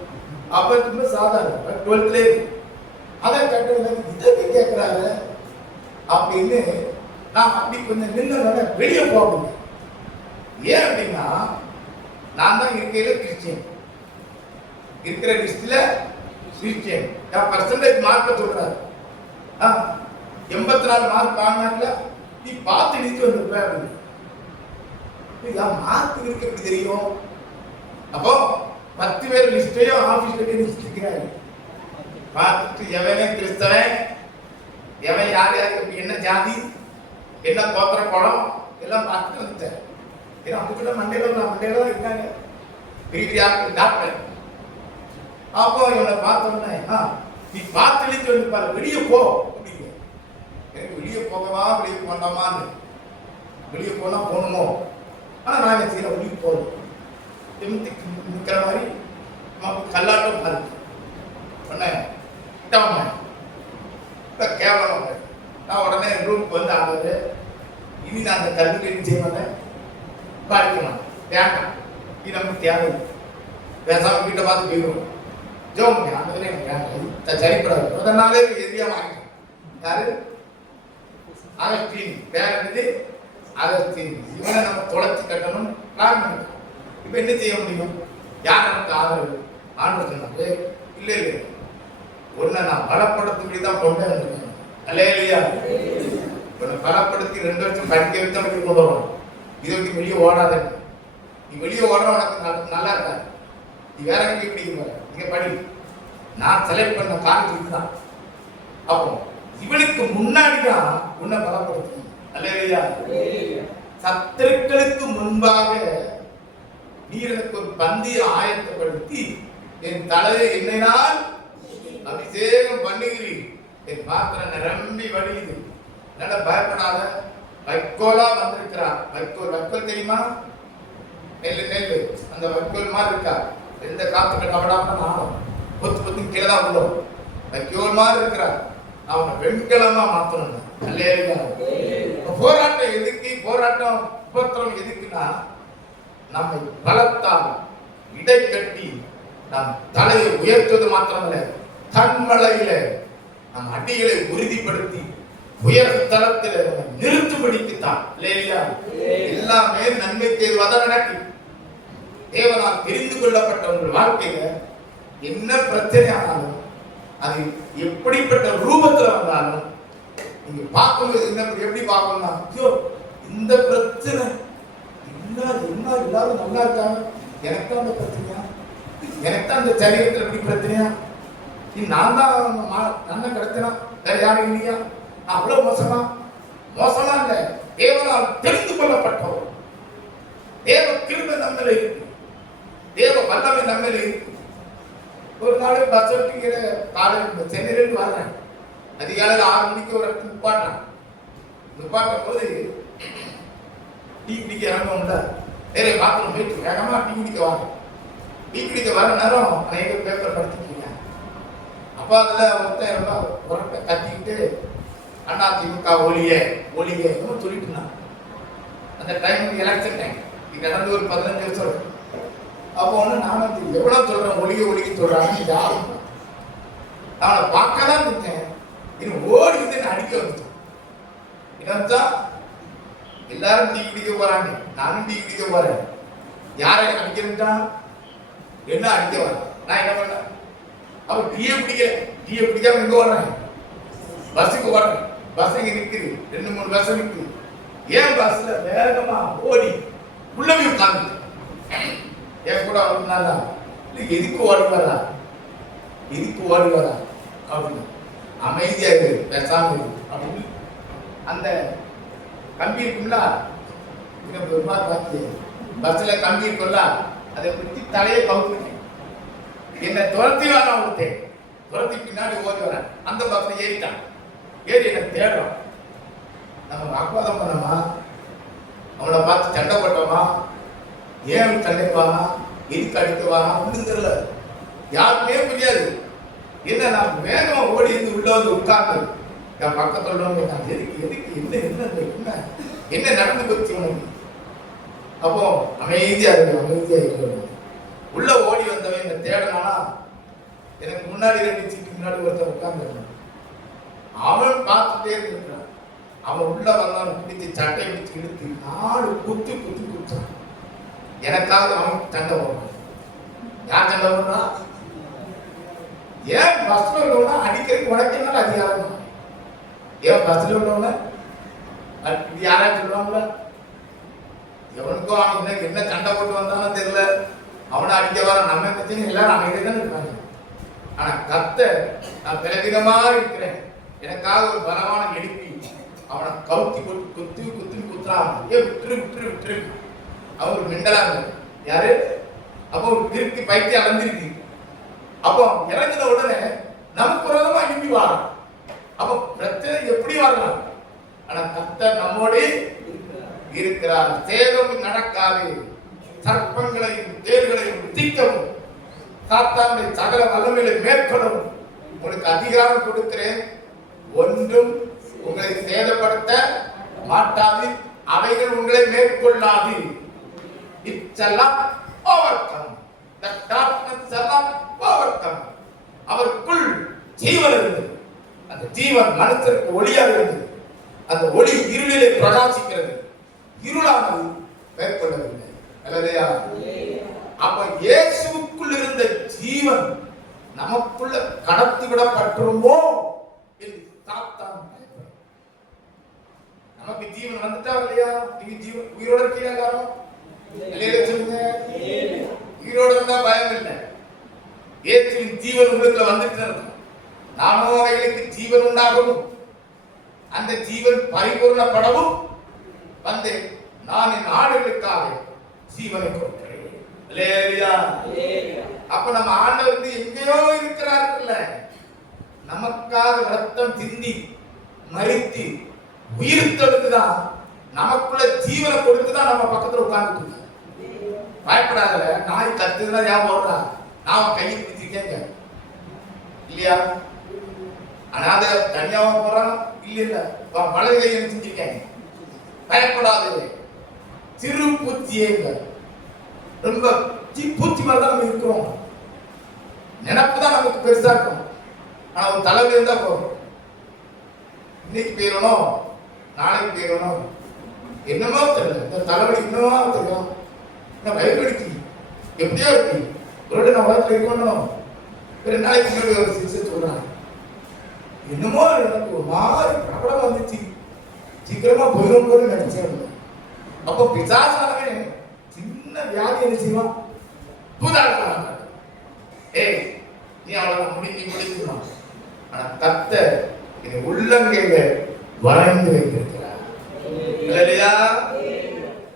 அப்ப ரொம்ப சாதாரண 12th அதை இதை கேட்கிறாரு அப்படின்னு நான் அப்படி கொஞ்சம் நின்று வெளியே போகணும். ஏன் அப்படின்னா நான் தான் இருக்கையில கிறிஸ்டியன், இருக்கிற லிஸ்ட்ல கிறிஸ்டியன். பர்சன்டேஜ் மார்க்க சொல்றாரு. 84 மார்க் வாங்கினாங்கள, நீ பார்த்து நிச்சு வந்திருப்ப அப்படின்னு. மார்க் இருக்கு எப்படி தெரியும்? அப்போ 10 பேர் லிஸ்டையும் ஆபீஸ்ல இருக்கிறாரு. பார்த்துட்டு எவனே கிறிஸ்தவன், எவன் யார் யாருக்கு என்ன ஜாதி, என்ன கோத்திர படம் எல்லாம் பார்த்துட்டு வந்துட்டேன். ஏன்னா அவங்க மண்டையில இருக்காங்க பெரிய டாக்டர். அப்போ இவனை பார்த்தோன்னே நீ பார்த்து நிச்சு வந்து பாரு, வெளியே போ அப்படிங்க. எனக்கு வெளியே போகவா வெளியே போண்டாமான்னு, வெளியே போனா போகணுமோ. ஆனால் நாங்கள் செய்யற வெளியே போகிறோம் நிற்கிற மாதிரி கல்லாட்டம் பாரு பண்ண கேவலம். நான் உடனே ரூமுக்கு வந்து ஆகுது. இனி நான் அந்த கல்விக்கு என்ன செய்ய மாட்டேன், படிக்கணும் வேண்டாம், இது நமக்கு தேவை. பேசாம வீட்டை பார்த்து போயிடும். ஜோம் அந்த எனக்கு வேண்டாம், சரிப்படாது. அதனாலே எதிரியா வாங்கிட்டேன். யாரு? அகஸ்டீன். வேற என்னது? அகஸ்டீன். இவனை நம்ம தொலைச்சி கட்டணும் பிளான் பண்ணி. இப்ப என்ன செய்ய முடியும்? யார் நமக்கு ஆதரவு? ஆண்டு சொன்னாரு இல்லை இல்லை, ஒன்ன நான் பலப்படுத்தி தான் கொண்டு வந்திருக்கேன். அல்லேலூயா. உன்னை பலப்படுத்தி 2 வருஷம் படிக்க வைத்து கொண்டு வரணும். இதை வச்சு வெளியே ஓடாத. நீ வெளியே ஓடுற உனக்கு நல்லா இருக்காது. நீ வேற எங்கே பிடிக்க இங்க படி. நான் செலக்ட் பண்ண காலேஜ் தான். அப்போ இவனுக்கு முன்னாடிதான் உன்னை பலப்படுத்தி. அல்லேலூயா. சத்துருக்களுக்கு முன்பாக நீர் எனக்கு ஒரு பந்தியை ஆயத்தப்படுத்தி என் தலையை என்னைனால் அபிஷேகம் பண்ணுகிறீர். என் பாத்திரம் நிரம்பி வழியுது. நல்ல பயப்படாத, வைக்கோலா வந்திருக்கிறார். வைக்கோல் தெரியுமா? நெல்லு அந்த வைக்கோல் மாதிரி இருக்கா, எந்த காத்துக்கு கவடாம நானும் பொத்து கீழே தான் உள்ளோம். வைக்கோல் மாதிரி இருக்கிறார். அவனை வெண்கலமா மாத்தணும். போராட்டம் எதுக்கு? போராட்டம் உபத்திரம் எதுக்குன்னா, நம்மை பலத்தால் இடை கட்டி நம் தலையை உயர்த்துவது மாத்திரமல்ல, கண்மலையில நம் அடிகளை உறுதிப்படுத்தி உயர் தளத்தில் நம்ம நிறுத்தும்படிக்குத்தான். எல்லாமே நன்மைக்கு ஏதுவாதான் நடக்கும். தேவனால் தெரிந்து கொள்ளப்பட்ட உங்கள் வாழ்க்கையில என்ன பிரச்சனை ஆனாலும், அது எப்படிப்பட்ட ரூபத்துல வந்தாலும் நீங்க பார்க்கும்போது எப்படி பார்க்கணும்னா, ஐயோ இந்த பிரச்சனை என்ன எல்லாரும் நல்லா இருக்காங்க, எனக்கு தான் அந்த பிரச்சனையா, எனக்கு தான் அந்த சரீரத்தில் எப்படி பிரச்சனையா, நான் தான் கிடைச்சனா, வேற யாரும் இல்லையா, நான் அவ்வளவு மோசமா இல்ல. தேவனால் தெரிந்து கொள்ளப்பட்டோம். தேவ கிருபை நம்மளே இருக்கு, தேவ வல்லமை நம்மளே இருக்கு. ஒரு நாள் பஸ் ஓட்டிக்கிற காலையில் சென்னையிலிருந்து வர்றேன். அதிகாலையில் 6 மணிக்கு ஒரு இடத்துல நிப்பாட்டும் போது டீ குடிக்க இறங்கும்ல, நிறைய பாத்திரம் போயிட்டு வேகமா டீ குடிக்க வர நேரம் அநேக பேப்பர் படிச்சுருக்கீங்க. அப்போ அதில் ஒருத்தன் கத்திக்கிட்டு அண்ணா திமுக ஒளியே சொல்லிட்டு இருந்தான். அந்த டைம் எலெக்ஷன் டைம், இது நடந்து ஒரு 15 வருஷம். அப்போ ஒன்று நானும் எவ்வளோ சொல்கிறேன், ஒளிக்க சொல்கிறாங்க யாரும். நான் பார்க்க தான் இருந்தேன், இன்னும் ஓடிக்கிட்டு நான் அடிக்க வந்துட்டேன். என்னச்சா எல்லாரும் டீ குடிக்க போறாங்க, நானும் டீ குடிக்க போறேன். யாரை அடிக்கிறா, என்ன அடிக்க வர, நான் என்ன பண்ணேன், அவன் டீயை பிடிக்காம எங்க ஓடுறேன், பஸ்ஸுக்கு ஓடுறேன். பஸ் இங்க நிக்குது, 2-3 பஸ் நிக்குது. ஏன் பஸ்ல வேகமா ஓடி உள்ளவே உட்கார்ந்து என் கூட வரனால எதுக்கு ஓடி வரா அப்படின்னு அமைதியா இரு, பேசாம இரு அப்படின்னு அந்த கம்பி இருக்குல்ல, பஸ்ல கம்பி இருக்குல்ல, அதை பிடிச்சி தலையை கவுத்துட்டேன். என்னை துரத்தி வரான் ஒருத்தன், துரத்தி பின்னாடி ஓடி வரேன். அந்த பஸ்ல ஏறிட்டான். ஏறி என்ன தேடுறோம். நம்ம வாக்குவாதம் பண்ணோமா, அவனை பார்த்து சண்டை போட்டோமா, ஏன் சண்டைக்குவானா, எதுக்கு அடிக்குவானா ஒன்றும் தெரியல, யாருக்குமே புரியாது. என்ன நான் வேகமா ஓடி இருந்து உள்ள வந்து உட்கார்ந்து என் பக்கத்துல உள்ளவங்க எதுக்கு என்ன நடந்து போச்சு உனக்கு. அப்போ அமைதியா இருக்கு. உள்ள ஓடி வந்தவன் என்ன தேடனானா, எனக்கு முன்னாடி 2 சீட்டு முன்னாடி ஒருத்தர் உட்கார்ந்து அவன் பார்த்துட்டே இருக்கிறான். அவன் உள்ள வந்தான், பிடிச்சி சட்டை பிடிச்சி இழுத்து 4 குத்துறான். எனக்காக அவன் சண்டை போடுறான். யார் சண்டை போடுறா? ஏன் பஸ்ல உள்ளவனா அடிக்கிறதுக்கு உனக்குனால அதிகாரம். ஏன் பஸ்ல உள்ளவன யாராச்சும் சொல்லுவாங்களா? எவனுக்கும் அவன் என்ன சண்டை போட்டு வந்தாலும் தெரியல, அவனை அடிக்க வர நம்ம பிரச்சனை எல்லாரும் அமைதியா தான் இருக்காங்க. ஆனா நான் பிறவிதமா இருக்கிறேன், எனக்காக ஒரு பலமான எழுப்பி அவனை கவுத்தி போட்டு குத்துறான். விட்டுரு அவன் ஒரு மிண்டலா இருக்கு. யாரு? அப்போ ஒரு கிறுக்கு பைத்தியம் அலைஞ்சிருக்கு. அப்போ இறங்கின உடனே நமக்கு விரோதமா எழுப்பி வாரான். அப்போ பிரச்சனை எப்படி வரலாம்? ஆனா கர்த்தர் நம்மோடு இருக்கிறார். சேதம் நடக்காது. சர்ப்பங்களையும் தேர்களையும் திக்கவும் சாத்தானுடைய சகல வல்லமைகளை மேற்கொள்ளவும் உங்களுக்கு அதிகாரம் கொடுக்கிறேன். ஒன்றும் உங்களை சேதப்படுத்த மாட்டாது, அவைகள் உங்களை மேற்கொள்ளாது. இச்செல்லாம் overcome. The darkness shall overcome. அவருக்குள் ஜீவன் இருந்தது. அந்த ஜீவன் மனுஷருக்கு ஒளியாக இருந்தது. அந்த ஒளி இருளிலே பிரகாசிக்கிறது. இருளானது மேற்கொள்ளவில்லை. அல்லேலூயா. அப்ப இயேசுவுக்குள் இருந்த ஜீவன் நமக்குள்ள கடத்தி விடப்பட்டுருமோ என்று சாத்தான் பயப்படுறான். நமக்கு ஜீவன் வந்துட்டா இல்லையா? நீங்க ஜீவன் உயிரோட இருக்கீங்க எல்லாரும்? அல்லேலூயா சொல்லுங்க. உயிரோட இருந்தா பயம் இல்லை. இயேசுவின் ஜீவன் உங்களுக்கு வந்துட்டு இருக்கு. நாமோ அவைகளுக்கு ஜீவன் உண்டாகவும் அந்த ஜீவன் பரிபூர்ணப்படவும் வந்து நான் என் ஆடுகளுக்காக ஜீவனை கொடுக்கிறேன். அல்லேலூயா. அப்ப நம்ம ஆண்டவர் எங்கேயோ இருக்கிறார்ல, நமக்காக ரத்தம் சிந்தி மரித்து உயிர் தெழுந்துதான் நமக்குள்ள ஜீவனை கொடுத்துதான் நம்ம பக்கத்துல உட்கார்ந்துட்டு பயப்படாத. நாய் கத்துதான் ஞாபகம் வர்றா, நான் கையை பிடிச்சிருக்கேங்க இல்லையா? அனாத தனியாவ போறான் இல்ல மழை கையை செஞ்சிருக்கேன். பயப்படாது, சிறு பூச்சியேங்க. ரொம்ப பூச்சி மாதிரி தான் நம்ம இருக்கிறோம். நினைப்பு தான் நமக்கு பெருசா இருக்கும். ஆனா ஒரு தலைவலி இருந்தா போதும், இன்னைக்கு போயிடணும் நாளைக்கு போயிடணும் என்னமோ தெரியல. இந்த தலைவலி இன்னமோ தெரியும், என்ன பயப்படுத்தி எப்படியோ இருக்கு. ஒரு நான் உலகத்துல இருக்கணும். 2 நாளைக்கு முன்னாடி ஒரு சிகிச்சை சொல்றாங்க, என்னமோ எனக்கு ஒரு மாதிரி பிரபலம் வந்துச்சு, சீக்கிரமா போயிடும் போது நினைச்சேன். அப்போ பிசாசானவே சின்ன வியாதி என்ன செய்வான், பூதாடுறாங்க. ஏய் நீ அவளை முடிஞ்சுமா. ஆனா கர்த்தர் இதை உள்ளங்கையில வரைந்து வைத்திருக்கிறார் இல்லையா?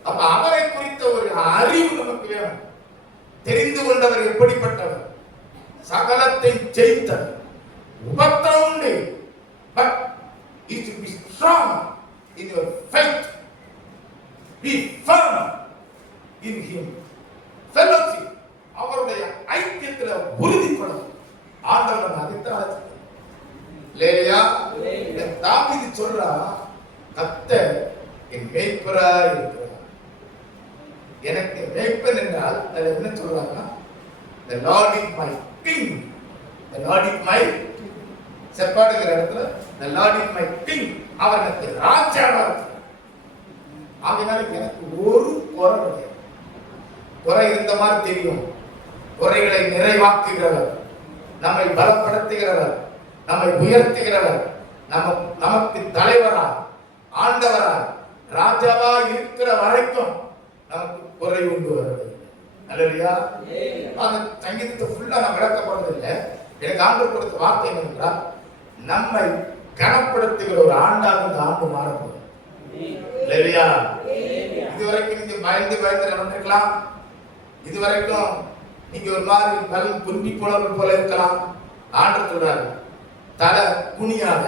அப்ப அவரை குறித்த ஒரு அறிவு நமக்கு வேணும். தெரிந்து கொண்டவர் எப்படிப்பட்டவர், சகலத்தை ஜெயித்தவர். உபத்திரம் உண்டு, but you should be strong in your faith, be firm in him, fellowship, அவருடைய ஐக்கியத்துல உறுதி கொள்ளணும். ஆண்டவர் அதைத்தான் இல்லையா? தாவீது சொல்றா, கர்த்தர் என் மேய்ப்பராய் இருக்கிறார். எனக்கு மேய்ப்பன் என்றால் அது என்ன சொல்றாங்க, the Lord is my king, the Lord is my செப்பாடுகிற இடத்துல the Lord is my king, அவர் எனக்கு ராஜாவா இருக்கிறார். அதனால எனக்கு ஒரு குறை கிடையாது. குறை இருந்த மாதிரி தெரியும். குறைகளை நிறைவாக்குகிறவர், நம்மை பலப்படுத்துகிறவர், நம்மை உயர்த்துகிறவர், நமக்கு தலைவரா ஆண்டவரா ராஜாவா இருக்கிற வரைக்கும் நமக்கு குறை உண்டு வருது. அல்லையா? அந்த சங்கீதத்தை ஃபுல்லா நான் விளக்கப்படுறதில்லை. எனக்கு ஆண்டு கொடுத்த வார்த்தை என்னென்றால், நம்மை கனப்படுத்துகிற ஒரு ஆண்டாக இந்த ஆண்டு மாறப்போகுது. இல்லையா? இதுவரைக்கும் நீங்க பயந்து பயந்து நடந்திருக்கலாம். இதுவரைக்கும் நீங்க ஒரு மாதிரி பலம் குந்தி போனவர்கள் போல இருக்கலாம். ஆண்டு சொல்றாரு, தலை குனியாத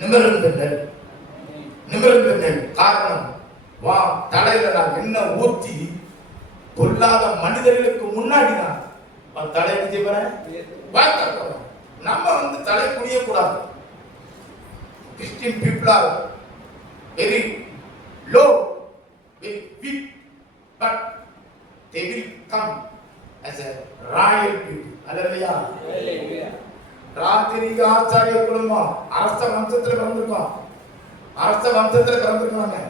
நிமிர்ந்துங்கள், நிமிர்ந்துங்கள். காரணம், வா தலையில நான் என்ன ஊற்றி பொல்லாத மனிதர்களுக்கு முன்னாடி நான் தலை செய்வேன். நம்ம தலை குனிய கூடாது. Christian people are very low, very weak, but they will come as a royal people. அல்லேலூயா. ராஜரீக ஆச்சாரிய குடும்பம், அரச வம்சத்துல பிறந்திருக்கோம். அரச வம்சத்துல பிறந்திருக்கோம்,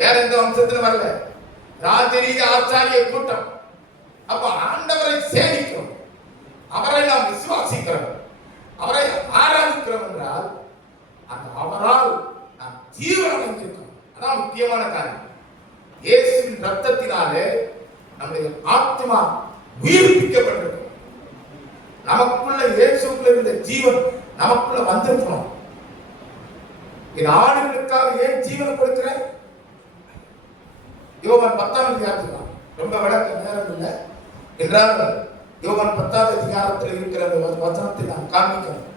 வேற எந்த வம்சத்துல வரல. ராஜரீக ஆச்சாரிய கூட்டம். அப்ப ஆண்டவரை சேவிக்கிறோம், அவரை நாம் விசுவாசிக்கிறோம், அவரை ஆராதிக்கிறோம் என்றால் அந்த அவரால் நாம் ஜீவன் அடைந்திருக்கிறோம். அதான் முக்கியமான காரியம். இயேசுவின் ரத்தத்தினாலே நம்முடைய ஆத்மா உயிர்ப்பிக்கப்பட்டிருக்கும். நமக்குள்ள இயேசுக்குள்ள இருந்த ஜீவன் நமக்குள்ள வந்திருக்கணும். இந்த ஆடுகளுக்காக ஏன் ஜீவனை கொடுக்கிறேன்? யோவான் 10ஆம் அதிகாரத்தில் ரொம்ப விளக்க நேரம் இல்லை என்றால், யோவான் 10ஆம் அதிகாரத்தில் இருக்கிற வசனத்தை நாம் காண்பிக்கணும்.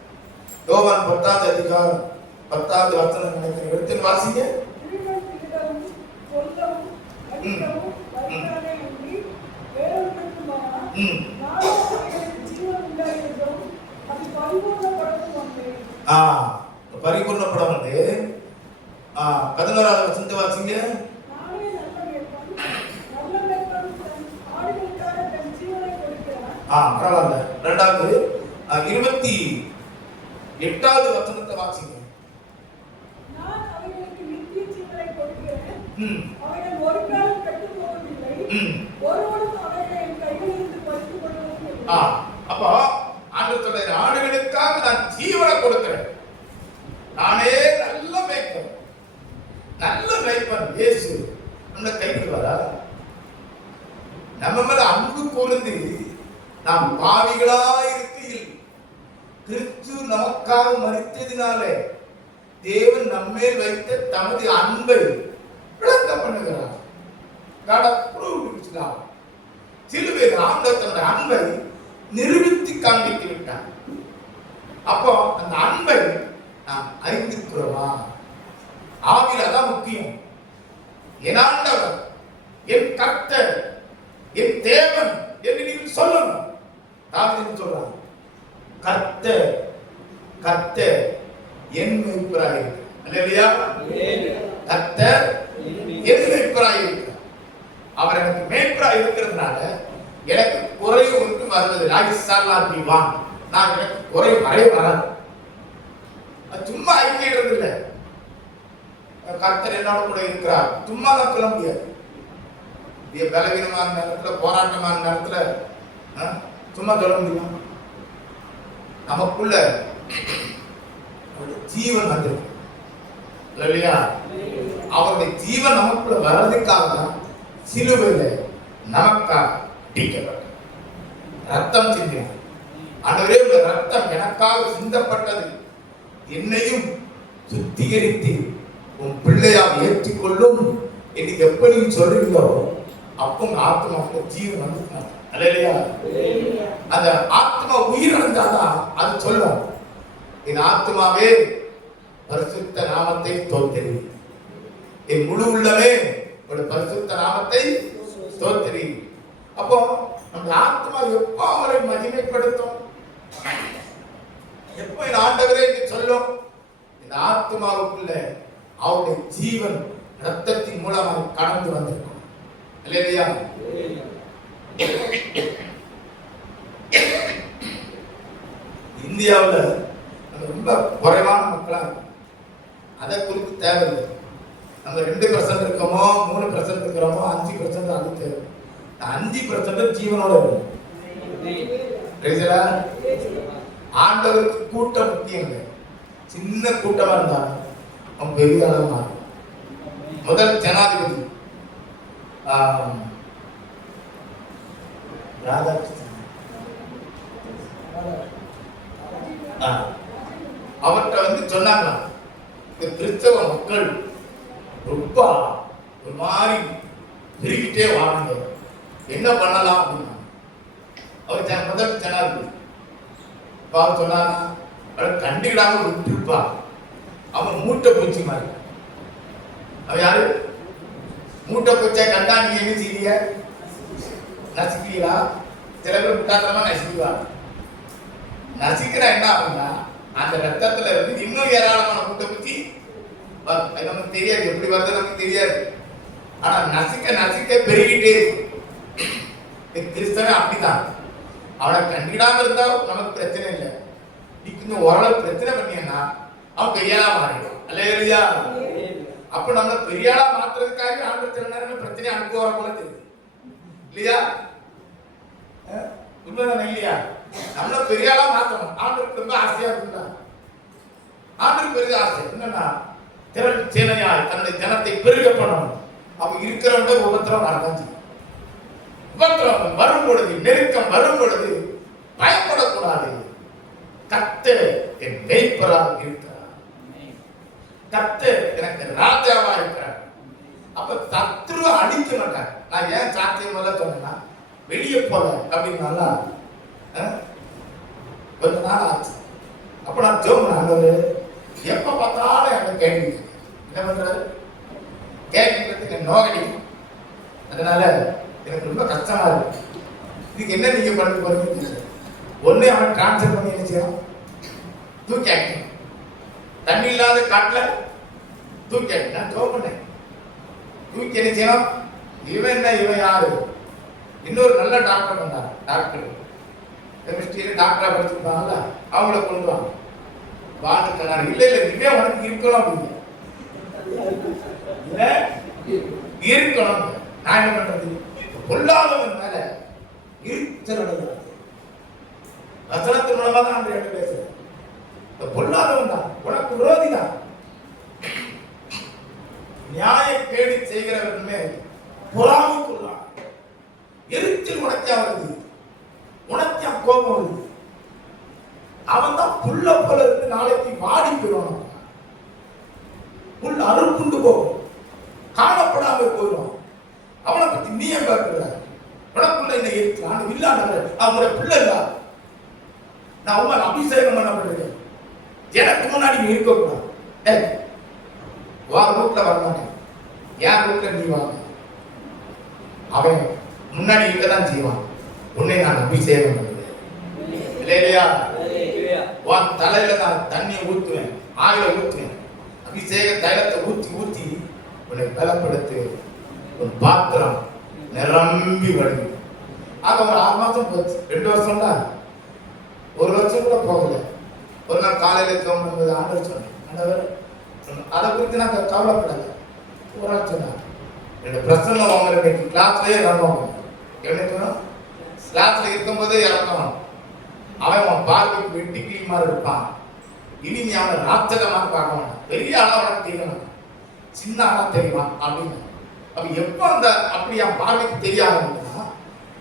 யோவான் 10ஆம் அதிகாரம் 10ஆவது வசனம் நினைக்கிறேன், எடுத்து வாசிங்க. பரிபூர்ணப்படம் வந்து 11ஆவது வசனத்தை வாசிங்க. பரவாயில்ல. 2வது 28வது வசனத்தை வாசிங்க. அப்போ ஆண்டவருடைய ஆடுகளுக்காக நான் ஜீவனை கொடுக்கிறேன். நானே நல்ல மேய்ப்பன், நல்ல மேய்ப்பன். இயேசு நம்மளை கைவிடுவாரா? நம்ம மேல அன்பு கூர்ந்து நாம் பாவிகளா இருக்கையில் கிறிஸ்து நமக்காக மரித்ததினாலே தேவன் நம்மேல் வைத்த தமது அன்பை விளங்க பண்ணுகிறார். சிலுவையில் ஆண்டவர் தன்னுடைய அன்பை நிரூபித்து காண்பித்து விட்டார். அப்போ அந்த அன்பை நாம் அறிந்திருக்கிறோமா? ஆவில அதான் முக்கியம். என் ஆண்டவர், என் கர்த்தர், என் தேவன் என்று நீங்கள் சொல்லணும். தாவீது சொல்றான், கர்த்தர் கர்த்தர் என் மேய்ப்பராய் இருக்கிறார். அல்லேலூயா. கர்த்தர் என் மேய்ப்பராய் இருக்கிறார். அவர் எனக்கு மேய்ப்பராய் இருக்கிறதுனால எனக்கு குறை ஒன்று வருவது. நான் எனக்கு குறை வராது. சும்மா அறிக்கையிடுறது இல்லை. கர்த்தர் என்னோட கூட இருக்கிறார் சும்மா தான் சொல்ல முடியாது. பலவீனமான நேரத்துல, போராட்டமான நேரத்துல சும்மா சொல்ல முடியுமா? நமக்குள்ள ஜீவன் வந்திருக்கு இல்லையா? அவருடைய ஜீவன் நமக்குள்ள வர்றதுக்காக தான் சிலுவையில நமக்காக அடிக்கப்பட்டது, ரத்தம் சிந்தினார். ஆண்டவரே, இந்த ரத்தம் எனக்காக சிந்தப்பட்டது, என்னையும் சுத்திகரித்து உன் பிள்ளையாக ஏற்றுக்கொள்ளும் என்று எப்படி சொல்றீங்களோ அப்போ ஆத்மாவுக்கு ஜீவன் வந்து அல்லையா? அந்த ஆத்மா உயிரிழந்தாதான் அது சொல்லும், என் ஆத்மாவே பரிசுத்த நாமத்தை ஸ்தோத்திரி, என் முழு உள்ளமே ஒரு பரிசுத்த நாமத்தை ஸ்தோத்திரி. அப்போ நம்ம ஆத்மா எப்போ அவரை மகிமைப்படுத்தும், எப்போ என் ஆண்டவரே என்று சொல்லும்? இந்த ஆத்மாவுக்குள்ள அவருடைய ஜீவன் ரத்தத்தின் மூலமாக கடந்து வந்திருக்கும். அல்லேலூயா. இந்தியாவில் ரொம்ப குறைவான மக்களா இருக்கும். அதை குறித்து தேவையில்லை. நம்ம 2% இருக்கோமோ, 3% இருக்கிறோமோ, 5% அது தேவை. 5% ஜீவனோட இருக்கும். ஆண்டவருக்கு கூட்டம் முக்கியங்க. சின்ன கூட்டமா இருந்தாலும் அவன் பெரிய அளவு மாறும். முதல் ஜனாதிபதி ராதாகிருஷ்ணன், அவர்கிட்ட சொன்னாங்க, கிறிஸ்தவ மக்கள் ரொம்ப ஒரு மாதிரி பெருகிட்டே வாங்க, என்ன பண்ணலாம் அப்படின்னா அவர் முதல் ஜனாதிபதி அவர் சொன்னாங்க, கண்டுக்கிடாம விட்டுருப்பா, அவன் மூட்டை பூச்சி மாதிரி. அவன் யாரு? மூட்டை பூச்சா கண்டா நீ என்ன செய்ய? நசிக்கிறீங்களா? சில பேர் முட்டாத்தனமா நசிக்குவா. நசிக்கிற என்ன ஆகுன்னா அந்த ரத்தத்துல இருந்து இன்னும் ஏராளமான மூட்டை பூச்சி நமக்கு தெரியாது, எப்படி வருது நமக்கு தெரியாது. ஆனா நசிக்க நசிக்க பெருகிட்டே. கிறிஸ்தவன் அப்படித்தான். அவனை கண்டிடாம இருந்தா நமக்கு பிரச்சனை இல்லை. நீ கொஞ்சம் ஓரளவு பிரச்சனை பண்ணியன்னா அவன் பெரியாளா மாறிடும். அல்லேலூயா. அப்ப நம்மள பெரியாளா மாத்துறதுக்காக ஆண்டவர் சில நேரம் பிரச்சனை அனுப்ப வர போல தெரியுது இல்லையா? உண்மைதானே இல்லையா? நம்மள பெரியாளா மாத்தணும். ஆண்டவருக்கு ரொம்ப ஆசையா இருக்குதா? ஆண்டவருக்கு பெரிய ஆசை என்னன்னா, திரள் சேனையாய் தன்னுடைய ஜனத்தை பெருக பண்ணணும். அவ இருக்கிறவங்க உபத்திரம் நடந்தான் செய்யும். உபத்திரம் வரும் பொழுது, நெருக்கம் வரும் பொழுது பயப்படக்கூடாது. கர்த்தர் என் மேய்ப்பராக இருக்கிறார், கர்த்தர் எனக்கு ராஜாவா இருக்கிறார். அப்ப சத்ருவ அடிக்க மாட்டார். நான் ஏன் சாத்தியம் போல சொன்னேன்னா, வெளியே போல அப்படின்னால கொஞ்ச நாள் ஆச்சு. அப்ப நான் ஜோம் எப்ப பார்த்தாலும் எனக்கு கேள்வி என்ன பண்றாரு, கேட்கறதுக்கு நோகடிக்கும். அதனால எனக்கு ரொம்ப கஷ்டமா இருக்கு. இதுக்கு என்ன நீங்க பண்ண போறீங்க? ஒன்னே அவன் டிரான்ஸ்ஃபர் பண்ணி என்ன செய்யணும், தூக்கி ஆக்கணும். தண்ணி இல்லாத காட்டுல தூக்கி ஆக்கி நான் ஜோம் பண்ணேன். தூக்கி என்ன செய்யணும்? இவன் என்ன, இவன் யாரு? இன்னொரு நல்ல டாக்டர் வந்தார். டாக்டர் கெமிஸ்ட்ரியில டாக்டரா படிச்சிருப்பாங்கல்ல, அவங்கள கொண்டு வாங்க. வாங்க இல்ல இல்ல இவே உனக்கு இருக்கணும் அப்படிங்க இருக்கணும். நான் என்ன பண்றது? பொல்லாதவன் மேல இருச்சல் அடைகிறது. வசனத்தின் மூலமா தான் நான் ரெண்டு பேசுறேன். பொல்லாதவன் தான், உனக்கு விரோதி தான். நியாய கேடு செய்கிறவன் பொறாமைக்குள்ளான். எரிச்சல் உனக்கா வருது, உனக்கா கோபம் வருது. அவன் தான் புல்ல போல இருந்து நாளைக்கு வாடி போயிடும். புல் அறுப்புண்டு போகும், காணப்படாம போயிடும். அவனை பத்தி நீ ஏன் பார்க்கிற? உனக்குள்ள என்ன இருக்கிறான்? இல்லாதவரை அவனுடைய பிள்ளை இல்ல. நான் உங்களை அபிஷேகம் பண்ணப்பட்டிருக்கேன். எனக்கு முன்னாடி நீ இருக்கக்கூடாது. ரூட்ல வர மாட்டேன். என் ரூட்ல நீ வாங்க. அவன் முன்னாடி இருக்கதான் செய்வான். உன்னை நான் அபிஷேகம் பண்ணுவேன். இல்லையா? உன் தலையில நான் தண்ணியை ஊற்றுவேன், ஆயில ஊற்றுவேன், அபிஷேக தைலத்தை ஊற்றி ஊற்றி உன்னை பலப்படுத்து. உன் பாத்திரம் நிரம்பி வரும். ஆக ஒரு 6 மாசம் போச்சு. 2 வருஷம் தான், 1 வருஷம் கூட போகல. ஒரு நாள் காலையில தோணும்போது ஆண்டவர் சொன்னேன், ஆண்டவர் அதை குறித்து நான் கவலைப்படலை. ஒரு நாள் சொன்னார், என்னோட பிரச்சனை அவங்க இன்னைக்கு கிளாஸ்லயே இறங்குவாங்க. என்ன கிளாஸ்ல இருக்கும்போதே இறங்கணும். அவன் அவன் பார்வைக்கு வெட்டி கிளீமா இருப்பான். இனி நீ அவனை ராட்சகமாக பார்க்க வேண்டாம். பெரிய ஆளா அவனுக்கு தெரியணும், சின்ன ஆளா தெரியுவான் அப்படின்னு. அப்ப எப்போ அந்த அப்படி என் பார்வைக்கு தெரியாதுன்னா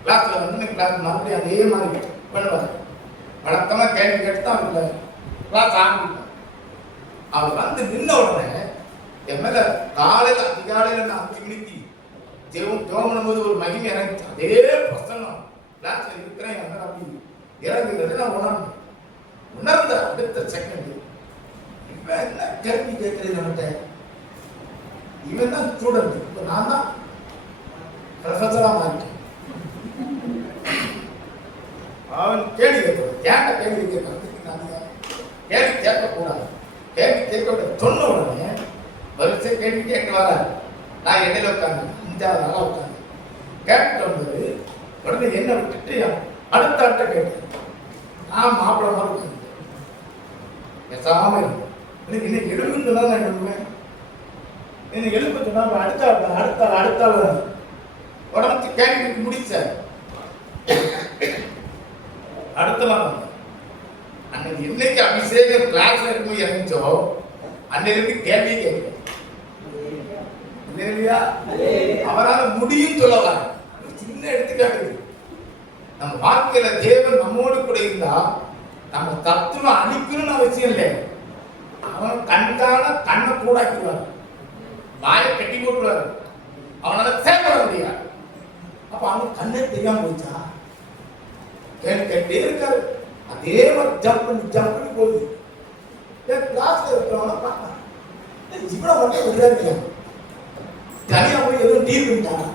கிளாஸ்ல வந்து கிளாஸ் மறுபடியும் அதே மாதிரி பண்ணுவார். வழக்கமா கேள்வி கேட்டு தான் அவங்கள கிளாஸ் ஆரம்பிப்பார். அவர் வந்து நின்ன உடனே என் மேல காலையில அதிகாலையில நான் 5 மணிக்கு ஜெபம் பண்ணும்போது ஒரு மகிமை இறங்கி அதே பிரசன்னம் கிளாஸ்ல இருக்கிறேன். அப்படி இறங்குகிறது நான் உணர்ந்த அடுத்த செகண்ட் இவன் என்ன கேள்வி கேட்கிறது நம்மகிட்ட. இவன் தான் ஸ்டூடெண்ட், இப்ப நான் தான் ப்ரொஃபஸரா மாறிட்டேன். அவன் கேள்வி கேட்கணும். ஏன்டா கேள்வி கேட்கறது? கேள்வி கேட்கக்கூடாது. கேள்வி கேட்க சொன்ன உடனே வரிசை கேள்வி கேட்டு வர நான் இடையில உட்காந்து 5வது ஆளா உட்காந்து கேட்டு வந்தது. உடனே என்ன விட்டுட்டு அடுத்த ஆட்ட கேட்டேன். நான் மாப்பிள்ள மாதிரி உட்காந்து பேசாம இருக்கும். இன்னைக்கு எழுபதுன்னா நான் எழுதுவேன். இன்னைக்கு எழுபது சொன்னா அடுத்த உடம்பு கேள்வி முடிச்ச அடுத்த நாள் அன்னைக்கு இன்னைக்கு அபிஷேகம் கிளாஸ்ல இருக்கும் இறங்கிச்சோ அன்னைக்கு கேள்வி கேட்க அவரால் முடியும் சொல்ல சின்ன எடுத்துக்காட்டு. நம்ம வாழ்க்கையில தேவன் நம்மோடு கூட இருந்தா நம்ம தத்துவம் அழிக்கணும்னு அவசியம் இல்லை. அவன் கண்காண கண்ணை கூடாக்கிடுவார், வாயை கட்டி போட்டுருவாரு, அவனால செயல்பட முடியாது. அப்ப அவன் கண்ணே தெரியாம போச்சா கேள்வி கேட்டே இருக்காரு. அதே மாதிரி ஜம்ப் பண்ணி போகுது. கிளாஸ்ல இருக்கிறவன பார்க்கலாம், இவ்வளவு மட்டும் விளையாடுறியா, தனியா போய் எதுவும் டீல் பண்ணிட்டானா,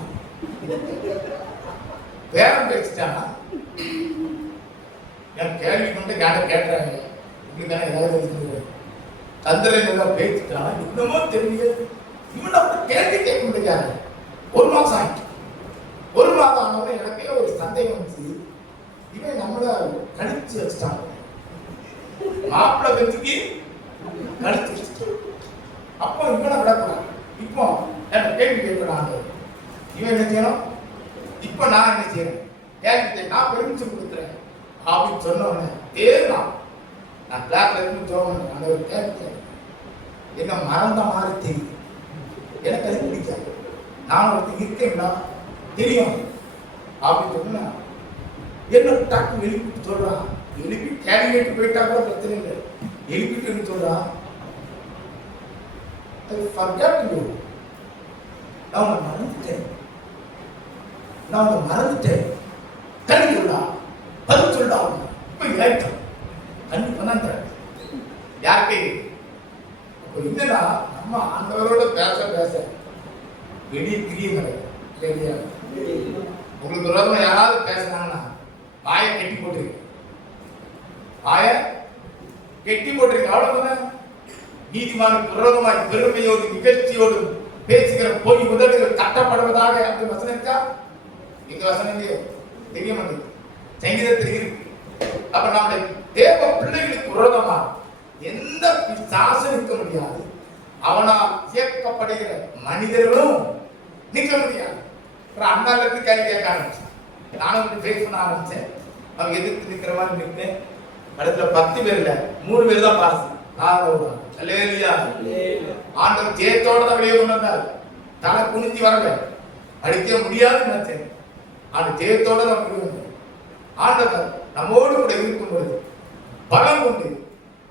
பேரம் பேசிட்டானா, என் கேள்வி கொண்டு கேட்டாங்க உங்களுக்கு ஏதாவது தந்திரங்களா பேசிட்டானா இன்னமும் தெரியாது. இவன் அப்படி கேள்வி கேட்க முடியாது. 1 மாசம் ஆயிட்டு. 1 மாதம் ஆனவங்க எனக்கே ஒரு சந்தேகம் வந்துச்சு, இவன் நம்மள கணிச்சு வச்சுட்டாங்க, மாப்பிள்ளை பெற்றுக்கு கணிச்சு வச்சுட்டான். அப்போ இவனை விடக்கூடாது. இப்போ என்ன கேள்வி கேட்கலாம், இவன் என்ன செய்யணும், இப்போ நான் என்ன செய்யறேன், கேள்வி நான் பெருமிச்சு கொடுக்குறேன் அப்படின்னு சொன்னோடனே தேர்தான் நான் கிளாஸ்ல இருந்து ஜோன் அந்த ஒரு கேள்வி என்ன மறந்த மாதிரி தெரியும். எனக்கு அது பிடிக்காது. நான் ஒருத்தர் இருக்கேங்களா தெரியும் அப்படின்னு சொன்னா என்ன டக்கு எழுப்பிட்டு சொல்றான். எழுப்பி கேள்வி கேட்டு போயிட்டா கூட பிரச்சனை இல்லை. எழுப்பிட்டு சொல்றான், நான் உன்னை மறந்துட்டேன் கண்ணி சொல்லா பதில் சொல்லா இப்ப ஏற்றம் கண்ணி பண்ணாங்க யாருக்கு. அப்போ என்னன்னா நம்ம ஆண்டவரோட பேச வெளியே கிரியம் கிடையாது. உங்களுக்கு விரோதமா யாராவது பேசுறாங்கன்னா வாயை கெட்டி போட்டுருக்கு, வாயை கெட்டி போட்டிருக்கு, அவ்வளவுதான். நீதிமானுக்கு விரோதமாய் பெருமையோடு நிகழ்ச்சியோடு பேசுகிற பொய் உதடுகள் தட்டப்படுவதாக அப்படி வசனம் இருக்கா? எங்க வசனம் தெரிய மாட்டேங்குது, சங்கீதத்தில் இருக்கு. அப்ப நம்முடைய தேவ பிள்ளைகளுக்கு விரோதமா எந்த பிசாசும் நிற்க முடியாது. அவனால் இயக்கப்படுகிற மனிதர்களும் நிற்க முடியாது. அண்ணால இருந்து கேள்வி கேட்க ஆரம்பிச்சேன். நானும் ஃபேஸ் பண்ண ஆரம்பிச்சேன். அவங்க எதிர்த்து நிற்கிற மாதிரி நிற்பேன். படத்துல 10 பேர்ல 3 பேர் தான் பாஸ். ஆண்டவர் ஜெயத்தோட தான் வெளியே கொண்டு வந்தார். தலை குனிஞ்சி வரல, அடிக்க முடியாதுன்னு நினைச்சேன். ஆண்டு ஜெயத்தோட தான் வெளியே வந்தார். ஆண்டவர் நம்மோடு கூட இருக்கும் பொழுது பலம் கொண்டு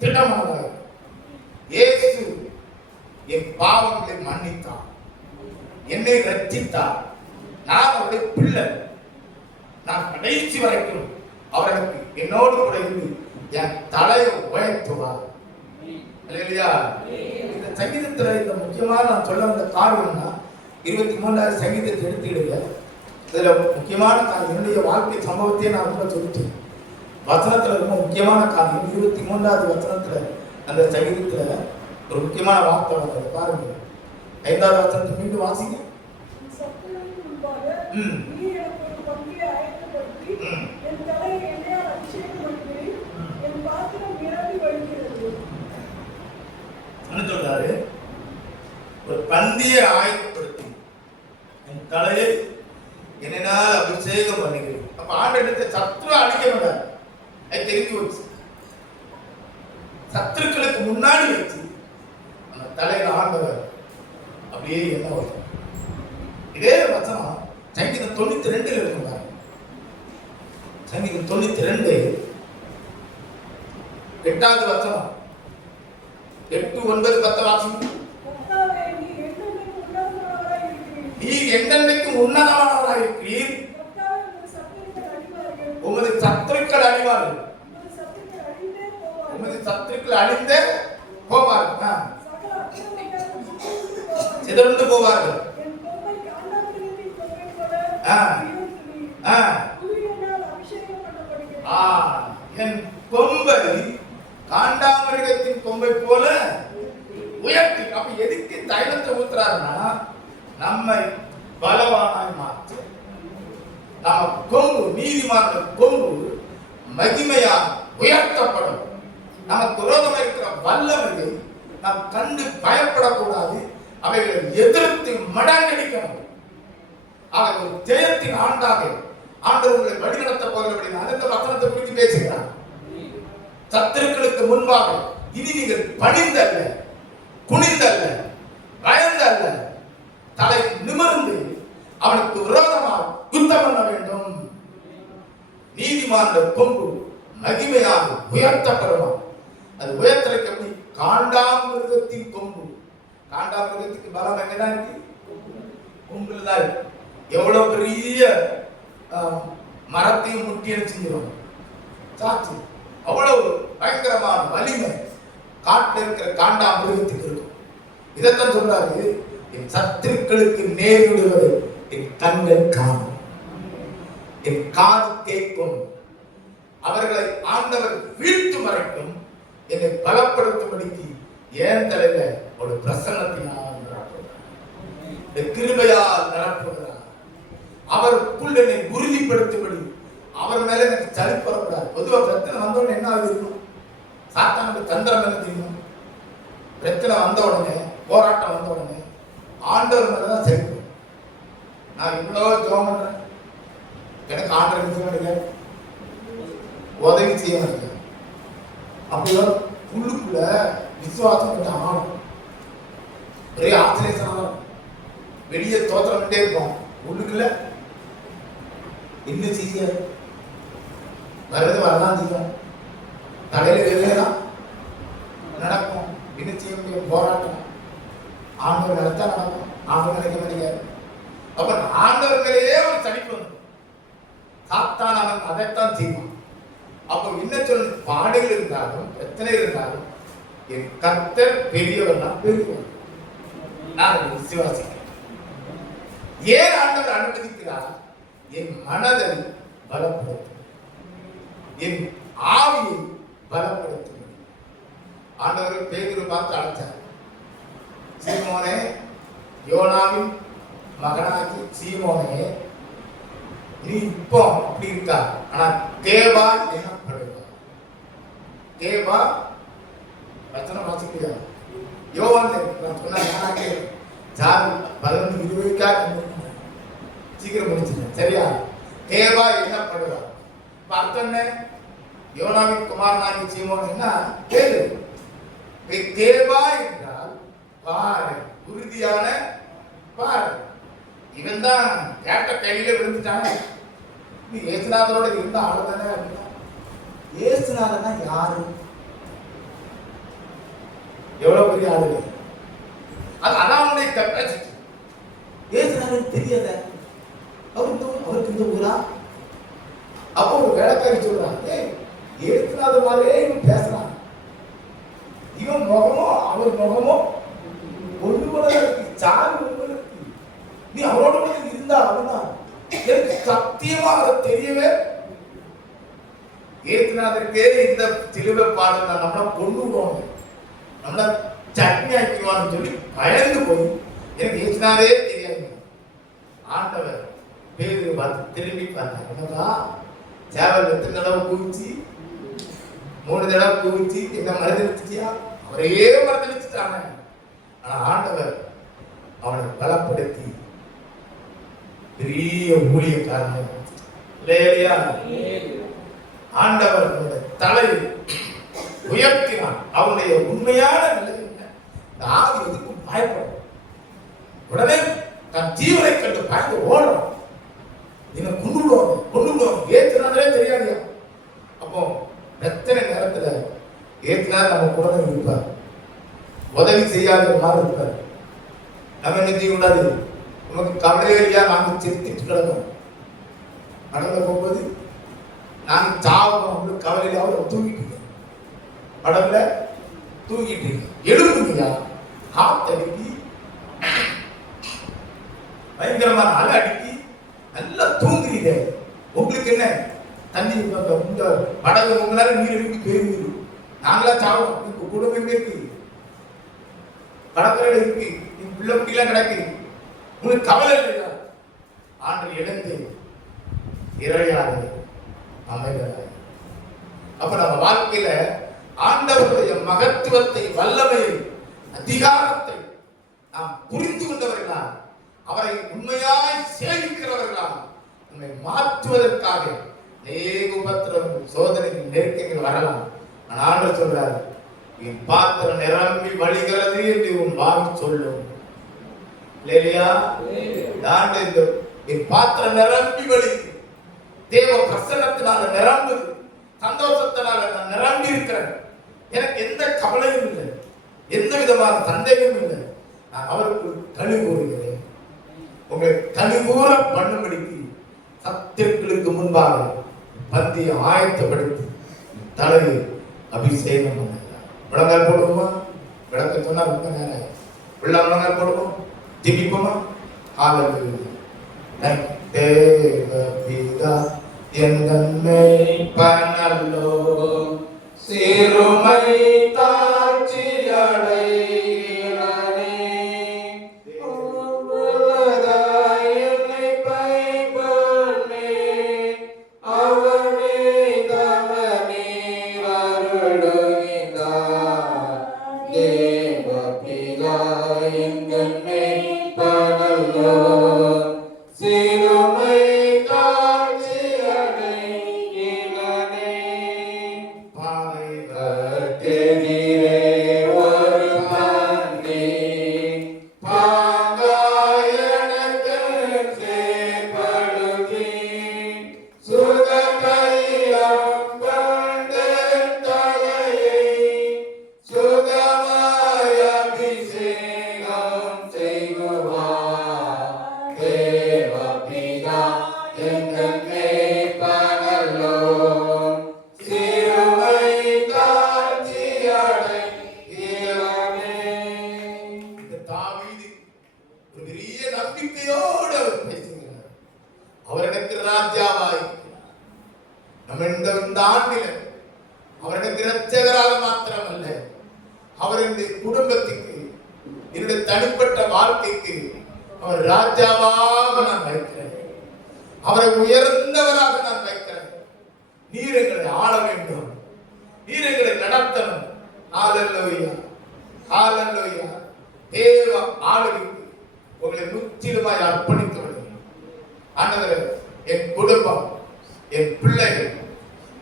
திட்டமானதாக இயேசு என் பாவங்களை மன்னித்தார், என்னை ரட்சித்தார். நான் அவருடைய பிள்ளை. நான் கடைசி வரைக்கும் அவர்களுக்கு என்னோடு கூட இருந்து என் தலையை உயர்த்துவார். இந்த சங்கீதத்துல இந்த முக்கியமாக நான் சொல்ல வந்த காரணம்னா 23வது சங்கீதத்தை எடுத்துக்கிடுங்க. இதுல முக்கியமான என்னுடைய வாழ்க்கை சம்பவத்தையே நான் கூட சொல்லிட்டேன். வசனத்துல ரொம்ப முக்கியமான காரியம் 23வது வசனத்துல அந்த சங்கீதத்துல ஒரு முக்கியமான வார்த்தை வந்தது பாருங்க. 5வது வசனத்தை மீண்டும் வாசிங்க. சொல்றாரு, ஒரு பந்தியை ஆயத்தப்படுத்தி என் தலையை என்னால் அபிஷேகம் பண்ணுகிறேன். அப்ப ஆண்டவரத்தை சத்ரு அழிக்க மாட்டார். அது தெரிஞ்சு வச்சு சத்துருக்களுக்கு முன்னாடி வச்சு அந்த தலையில ஆண்டவர் அப்படியே என்ன வரும். இதே வசனம் சங்கீதம் 92 இருக்குங்க. சங்கீதம் 92 8வது வசனம் 8, 9, 10 வாசிங்க. நீ என்றென்றைக்கும் உன்னதமானவராய் இருக்கிறீர். உமது சத்துருக்கள் அழிவார்கள். உமது சத்துருக்கள் அழிந்தே போவார்கள், சிதறந்து போவார்கள். என் கொம்பை காண்டாமிருகத்தின் கொம்பை போல உயர்த்தி. அப்ப எதுக்கு தைலத்தை ஊத்துறாருன்னா நம்மை பலவானாய் மாற்ற. நம்ம கொம்பு, நீதிமான கொம்பு மகிமையா உயர்த்தப்படும். நமக்கு விரோதமாக இருக்கிற வல்லமையை நாம் கண்டு பயப்படக்கூடாது. அவைகளை எதிர்த்து மடங்கடிக்கணும். ஆக ஜெயத்தின் ஆண்டாக ஆண்டவர்களை வழிநடத்த போகிறபடி அடுத்த வசனத்தை குறித்து பேசுகிறார். சத்துருக்களுக்கு முன்பாக இனி நீங்கள் பணிந்தல்ல, குனிந்தல்ல, பயந்தல்ல, தலை நிமிர்ந்து அவனுக்கு விரோதமாக யுத்தம் பண்ண வேண்டும். நீதிமான கொம்பு மகிமையாக உயர்த்தப்படுவான். அது உயர்த்தலுக்கு எப்படி? காண்டாமிருகத்தின் கொம்பு. காண்டாமிருகத்துக்கு பலம் எங்கதான் இருக்கு? கொம்புல தான் இருக்கு. எவ்வளவு பெரிய மரத்தையும் முட்டியம் செஞ்சிடும் சாட்சி. அவ்வளவு பயங்கரமான வலிமை காட்டில் இருக்கிற காண்டாமிருகத்துக்கு இருக்கும். இதைத்தான் சொல்றாரு, என் சத்துருக்களுக்கு நேரிடுவதை என் கண்கள் காணும், என் காது கேட்கும். அவர்களை ஆண்டவர் வீழ்த்து மறைக்கும். என்னை பலப்படுத்தும்படிக்கு ஏன் தலையில ஒரு பிரசன்னத்தினால் கிருபையால் நிரப்புகிறார். அவருக்குள் என்னை உறுதிப்படுத்தும்படி அவர் மேல எனக்கு சலிப்பு வரக்கூடாது. பொதுவாக பிரச்சனை வந்தவுடனே என்ன ஆகிருக்கும்? சாத்தானுக்கு தந்திரம் என்ன தெரியும்? பிரச்சனை வந்த உடனே, போராட்டம் வந்த உடனே ஆண்டவர் மேலதான் சலிப்பு. நான் இவ்வளவு ஜெபம் பண்றேன், எனக்கு ஆண்டவர் செய்ய உதவி செய்ய மாட்டேங்க. அப்படியோ உள்ளுக்குள்ள விசுவாசம் கொஞ்சம் ஆடும். ஒரே ஆச்சரியம். வெளியே தோற்றம் பண்ணிட்டே இருப்போம், உள்ளுக்குள்ள இன்னும் செய்ய வர்றது வரலாம் செய்யும். தலையில வேலையெல்லாம் நடக்கும். இன்னும் செய்ய முடியும். போராட்டம் ஆண்டவர் நடத்தா நடக்கும். ஆண்டவர் நினைக்க மாட்டேங்காரு. அப்ப ஆண்டவர்களே ஒரு தனிப்பு வந்து சாத்தான் அவன் அதைத்தான் செய்வான். அப்போ என்ன சொல்ல, பாடுகள் இருந்தாலும் பிரச்சனை இருந்தாலும் என் கர்த்தர் பெரியவர் தான் பெரியவர். நான் விசுவாசிக்கிறேன். ஏன் ஆண்டவர் அனுமதிக்கிறார்? என் மனதை பலப்படுத்தும், என் ஆவியை பலப்படுத்தும். ஆண்டவர் பேதுரு பார்த்து அழைச்சார். சீமோனே, யோனாவின் மகனாகி சீமோனே, நீ இப்போ அப்படி இருக்கா, ஆனா தேவா எனப்படுவா. தேவா வச்சனம் வாசிக்கிறியா? யோவான் சொன்ன ஜாதி 11:20 சீக்கிரம் முடிச்சுட்டேன். சரியா? தேவா என்னப்படுவா. அர்த்தம் என்ன? யோனாவின் குமாரனாகி சீமோன் என்ன கேளு. தேவா என்றால் பாரு, உறுதியான பாரு. இவன் தான் கேட்ட கையில விழுந்துட்டான். நீ ஏசுநாதரோட இருந்த ஆளு தானே அப்படின்னா, ஏசுநாதன்னா யாரு? எவ்வளவு பெரிய ஆளு. அது அதாவுடைய கெப்பாசிட்டி. ஏசுநாதருக்கு தெரியாத அவருக்கு இந்த ஊரா? அப்போ ஒரு வேலைக்காரி சொல்றான், ஏசுநாத மாதிரியே இவன் பேசுறான். இவன் முகமோ அவர் முகமோ ஒன்று போல இருக்கு, சாமி ஒன்று இருக்கு. நீ அவரோட கூட இருந்தா அப்படின்னா எனக்கு சத்தியமா அதை தெரியவே. ஏத்துநாதருக்கே இந்த சிலுவை பாடல் நம்மள கொண்டுடுவாங்க, நம்மள சட்னி ஆக்கிடுவான்னு சொல்லி பயந்து போய் எனக்கு ஏத்துனாரே தெரியாது. ஆண்டவர் பேரு பார்த்து திரும்பி பார்த்தாங்க, சேவல் எத்தனை தடவை குவிச்சு, 3 தடவை குவிச்சு என்ன மறுதளிச்சியா? அவரையே மறுதளிச்சுட்டாங்க. ஆனா ஆண்டவர் அவனை பலப்படுத்தி பெரிய ஊழியக்காரன் ஆண்டவர் தலை உயர்த்தினான். அவனுடைய உண்மையான நிலை ஆவி எதுக்கும் பயப்படும். உடனே தன் ஜீவனை கண்டு பயந்து ஓடுறான். என்ன கொண்டுடுவாங்க ஏத்துனாலே தெரியாது. அப்போ எத்தனை நேரத்துல ஏத்துனா நம்ம கூட இருப்பார், உதவி செய்யாத மாதிரி இருப்பார். நம்ம என்ன செய்ய கூடாது, நமக்கு கவலையே இல்லையா, நாங்கள் செத்துட்டு கிடந்தோம். கடவுளை போகும்போது நாங்கள் சாவணும் கவலையில அவரை தூங்கிட்டு கடவுள தூங்கிட்டு எழுதுங்கய்யா, காத்தடிக்கி பயங்கரமான அலை அடிக்கி நல்லா தூங்குறீங்க. உங்களுக்கு என்ன தண்ணி இந்த படகு உங்களால நீர் எழுப்பி போயிருந்தீங்க, நாங்களா சாவணும். உங்க குடும்பம் எங்க இருக்கு, கடற்கரையில இருக்கு, நீங்க பிள்ளை குட்டிலாம் கிடக்கு, உங்களுக்கு கவலை இல்லையா? ஆண்டு எழுந்து இறையாது அமைதலாய். அப்ப நம்ம வாழ்க்கையில ஆண்டவருடைய மகத்துவத்தை, வல்லமையை, அதிகாரத்தை நாம் புரிந்து கொண்டவர்களா, அவரை உண்மையாய் சேவிக்கிறவர்களா, நம்மை மாற்றுவதற்காக அநேக உபத்திரவங்கள், சோதனைகள், நெருக்கங்கள் வரலாம். ஆண்டவர் சொல்றாரு, என் பாத்திரம் நிரம்பி வழிகிறது என்று உன் வாங்கி சொல்லும். இல்லையா? என் பாத்திரம் நிரம்பி வழிகிறது, தேவ பிரசன்னத்தினால நிரம்புது, சந்தோஷத்தினால நான் நிரம்பி இருக்கிறேன். எனக்கு எந்த கவலையும் இல்லை, எந்த விதமான சந்தேகமும் இல்லை. நான் அவருக்கு களி கூறுகிறேன். உங்களை களி கூற பண்ணும்படிக்கு சத்துருக்களுக்கு முன்பாக பந்தியை ஆயத்தப்படுத்தி தலையை அபிஷேகம் பண்ணார். முழங்கால் போடுவோமா? விளக்க சொன்னா ரொம்ப நேரம் உள்ள முழங்கால் போடுவோம், திபிப்போமா? தேவபிதா எந்தன்மை பனல்லோ சிறுமை தாட்சி அடைகிறனே என்னை பைபொன்னே அவனே தவனே வருடுகின்றார். தேவபிதா எந்தன்மை பனல்லோ சிறுமை தாட்சி அடைகிறனே. பாதைவர்க்கெதிரே ஒரு பந்தி பாங்காயனக்கு சேர்படுத்தி சுககையம் கொண்டு தலையை சுகமாய் அபிஷேகம் செய்குவார். தேவபிதா எங்கள் மேய்ப்பனல்லோ சிறுமை தாட்சி அடைகிறனே. இந்த தாவீது ஒரு பெரிய நம்பிக்கையோடு அவர் பேசுகிறார். அவர் எனக்கு ராஜாவாய், நம்ம இந்த ஆண்டில அவர் எனக்கு இரட்சகராக மாத்திரமல்ல, அவர் என்னுடைய குடும்பத்துக்கு, என்னுடைய தனிப்பட்ட வாழ்க்கைக்கு அவர் ராஜாவாக நான் வைக்கிறேன், அவரை உயர்ந்தவராக நான் வைக்கிறேன். நீர் எங்களை ஆள வேண்டும், நீர் எங்களை நடத்தணும். ஹல்லேலூயா, ஹல்லேலூயா. தேவ ஆளுகைக்கு உங்களை முற்றிலுமாய் அர்ப்பணிக்க வேண்டும். ஆண்டவரே, என் குடும்பம், என் பிள்ளைகள்,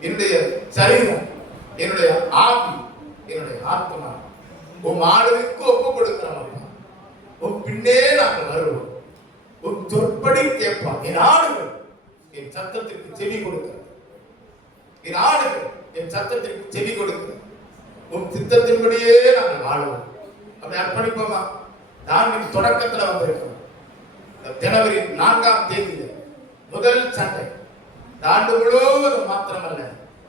என்னுடைய சரீரம், என்னுடைய ஆவி, என்னுடைய ஆத்மா உம் ஆளுகைக்கு ஒப்பு கொடுக்கிறோம். உன் பின்னே நாங்கள் வருவோம், உன் சொற்படி கேட்பான். என் ஆடுகள் என் சத்தத்திற்கு செவி கொடுக்கிறது, என் ஆடுகள் என் சத்தத்திற்கு செவி கொடுக்கிறது. உன் சித்தத்தின்படியே நாங்கள் வாழுவோம். அப்படி அர்ப்பணிப்போமா? நான் தொடக்கத்தில் வந்திருக்கோம். ஜனவரி 4ஆம் தேதி முதல் சண்டை. ஆண்டு முழுவதும் மாத்திரமல்ல,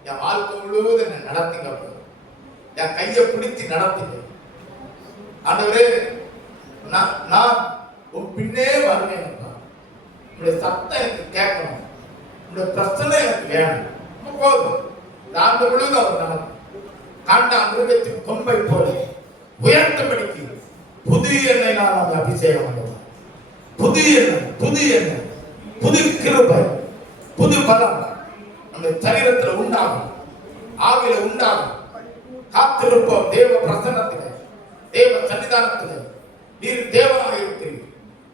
என் வாழ்க்கை முழுவதும் என்ன நடத்துங்க, என் கையை பிடித்து நடத்துங்க. ஆண்டவரே, நான் உன் பின்னே வருவேன். உங்களுடைய சத்தம் எனக்கு கேட்கணும், உங்களுடைய பிரச்சனை எனக்கு வேணும். போதும். அந்த பொழுது அவர் நமக்கு காண்டான் மிருகத்தின் கொம்பை போல உயர்த்தபடிக்கு புதிய எண்ணெய் நான் அந்த அபிஷேகம் பண்ணுவேன். புதிய எண்ணெய், புதிய எண்ணெய், புது கிருபை, புது பலம் நம்ம சரீரத்தில் உண்டாகும், ஆவில உண்டாகும். காத்திருப்போம் தேவ பிரசன்னத்திலே, தேவ சன்னிதானத்திலே. நீர் தேவனாக இருக்கிறீர்,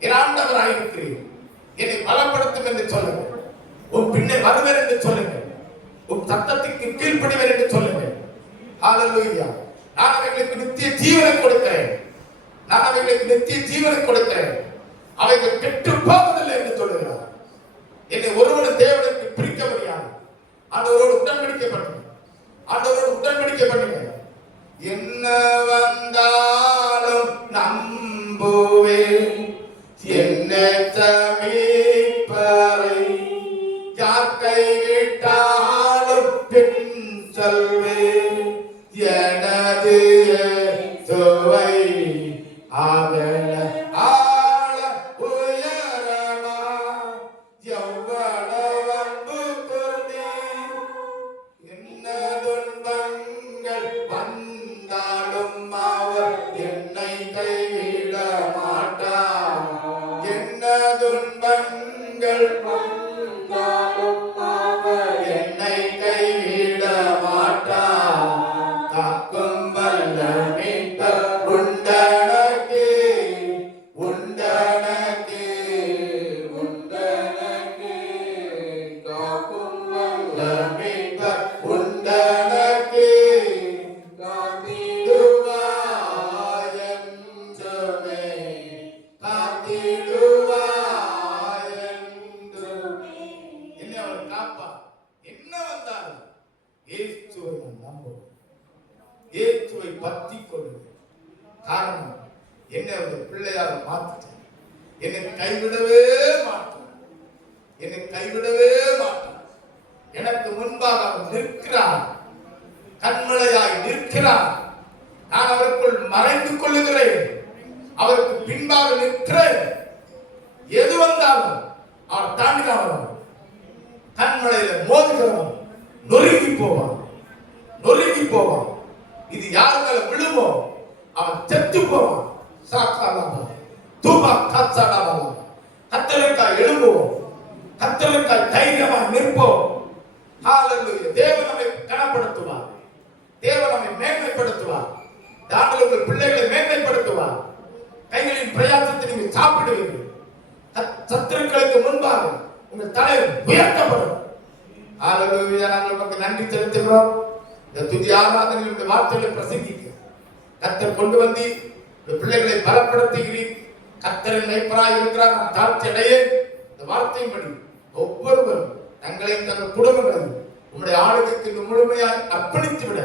என் ஆண்டவராக இருக்கிறீர், என்னை பலப்படுத்தும் என்று சொல்லுங்கள். உன் பின்னே வருவேன் என்று சொல்லுங்கள், உன் சத்தத்துக்கு கீழ்ப்படிவேன் என்று சொல்லுங்கள். ஹல்லேலூயா. நான் அவைகளுக்கு நித்திய ஜீவனை கொடுக்கிறேன், நான் அவைகளுக்கு நித்திய ஜீவனை கொடுக்கிறேன், அவைகள் கெட்டு போவதில்லை என்று சொல்லுகிறார். என்னை ஒருவனும் தேவனுக்கு பிரிக்க முடியாது. ஆண்டவரோடு உடன்படிக்கை பண்ணுங்க, ஆண்டவரோடு உடன்படிக்கை பண்ணுங்க. என்ன வந்தாலும் நம்புவேன், என்ன சமீபரை யார் கைவிட்டாலும் பின் சொல்வேன். எனது சுவை ஆகல ஆழ உயரமா எவ்வளவு அன்பு கொண்டேன். என்ன துன்பங்கள் வந்தாலும் அவர் என்னை கைவிட மாட்டார். என்ன துன்பங்கள் வந்தாலும் அவர் என்னை கைவிட மாட்டார். காக்கும் வல்ல மீட்பர் உண்டனக்கே, உண்டனக்கே, உண்டனக்கே. காக்கும் வல்ல மீட்பர் உண்டனக்கே, காத்திடுவாய் என்றுமே, காத்திடுவாய் என்றுமே. என்ன அவர் காப்பார். என்ன வந்தாலும் இயேசுவை நம்புவோம், இயேசுவை பற்றி கொள்ளுங்க. காரணம் என்னை அவருடைய பிள்ளையாக மாற்றிட்டார். என்னை கைவிடவே மாட்டார், என்னை கைவிடவே மாட்டார். எனக்கு முன்பாக அவர் நிற்கிறார், கண்மலையாய் நிற்கிறார். நான் அவருக்குள் மறைந்து கொள்ளுகிறேன், அவருக்கு பின்பாக நிற்கிறேன். எது வந்தாலும் அவர் தாண்டிதான் வரும். கண்மலையில மோதுகிறவன் நொறுங்கி போவான், நொறுங்கி போவான். இது யாரு மேல விழுமோ அவன் செத்து போவான். கத்தலுக்காய் எழும்புவோம், கத்தலுக்காய் தைரியமாக நிற்போம். ஹல்லேலூயா. தேவன் நம்மை கனப்படுத்துவார், தேவன் நம்மை மேன்மைப்படுத்துவார், தாங்கள் உங்கள் பிள்ளைகளை மேன்மைப்படுத்துவார். கைகளின் பிரயாசத்தை நீங்கள் சாப்பிடுவீர்கள். சத்துருக்களுக்கு முன்பாக உங்கள் தலை உயர்த்தப்படும். ஹல்லேலூயா. நாங்கள் உங்களுக்கு நன்றி செலுத்துகிறோம். இந்த துதி ஆராதனையில் இந்த வார்த்தைகளை பிரசங்கிக்க கர்த்தர் கொண்டு வந்து இந்த பிள்ளைகளை பலப்படுத்துகிறீர். கர்த்தரின் மேய்ப்பராய் இருக்கிறார். நான் தாழ்ச்சி அடையேன். இந்த வார்த்தையின்படி ஒவ்வொருவரும் தங்களையும் தங்கள் குடும்பங்களையும் உங்களுடைய ஆளுகைக்கு முழுமையாய் அர்ப்பணித்து விட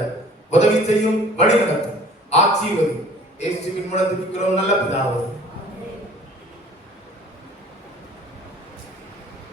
உதவி செய்யும், வழி நடத்தும், ஆசீர்வதியும். இயேசுவின் மூலம் துதிக்கிறோம் நல்ல பிதாவே.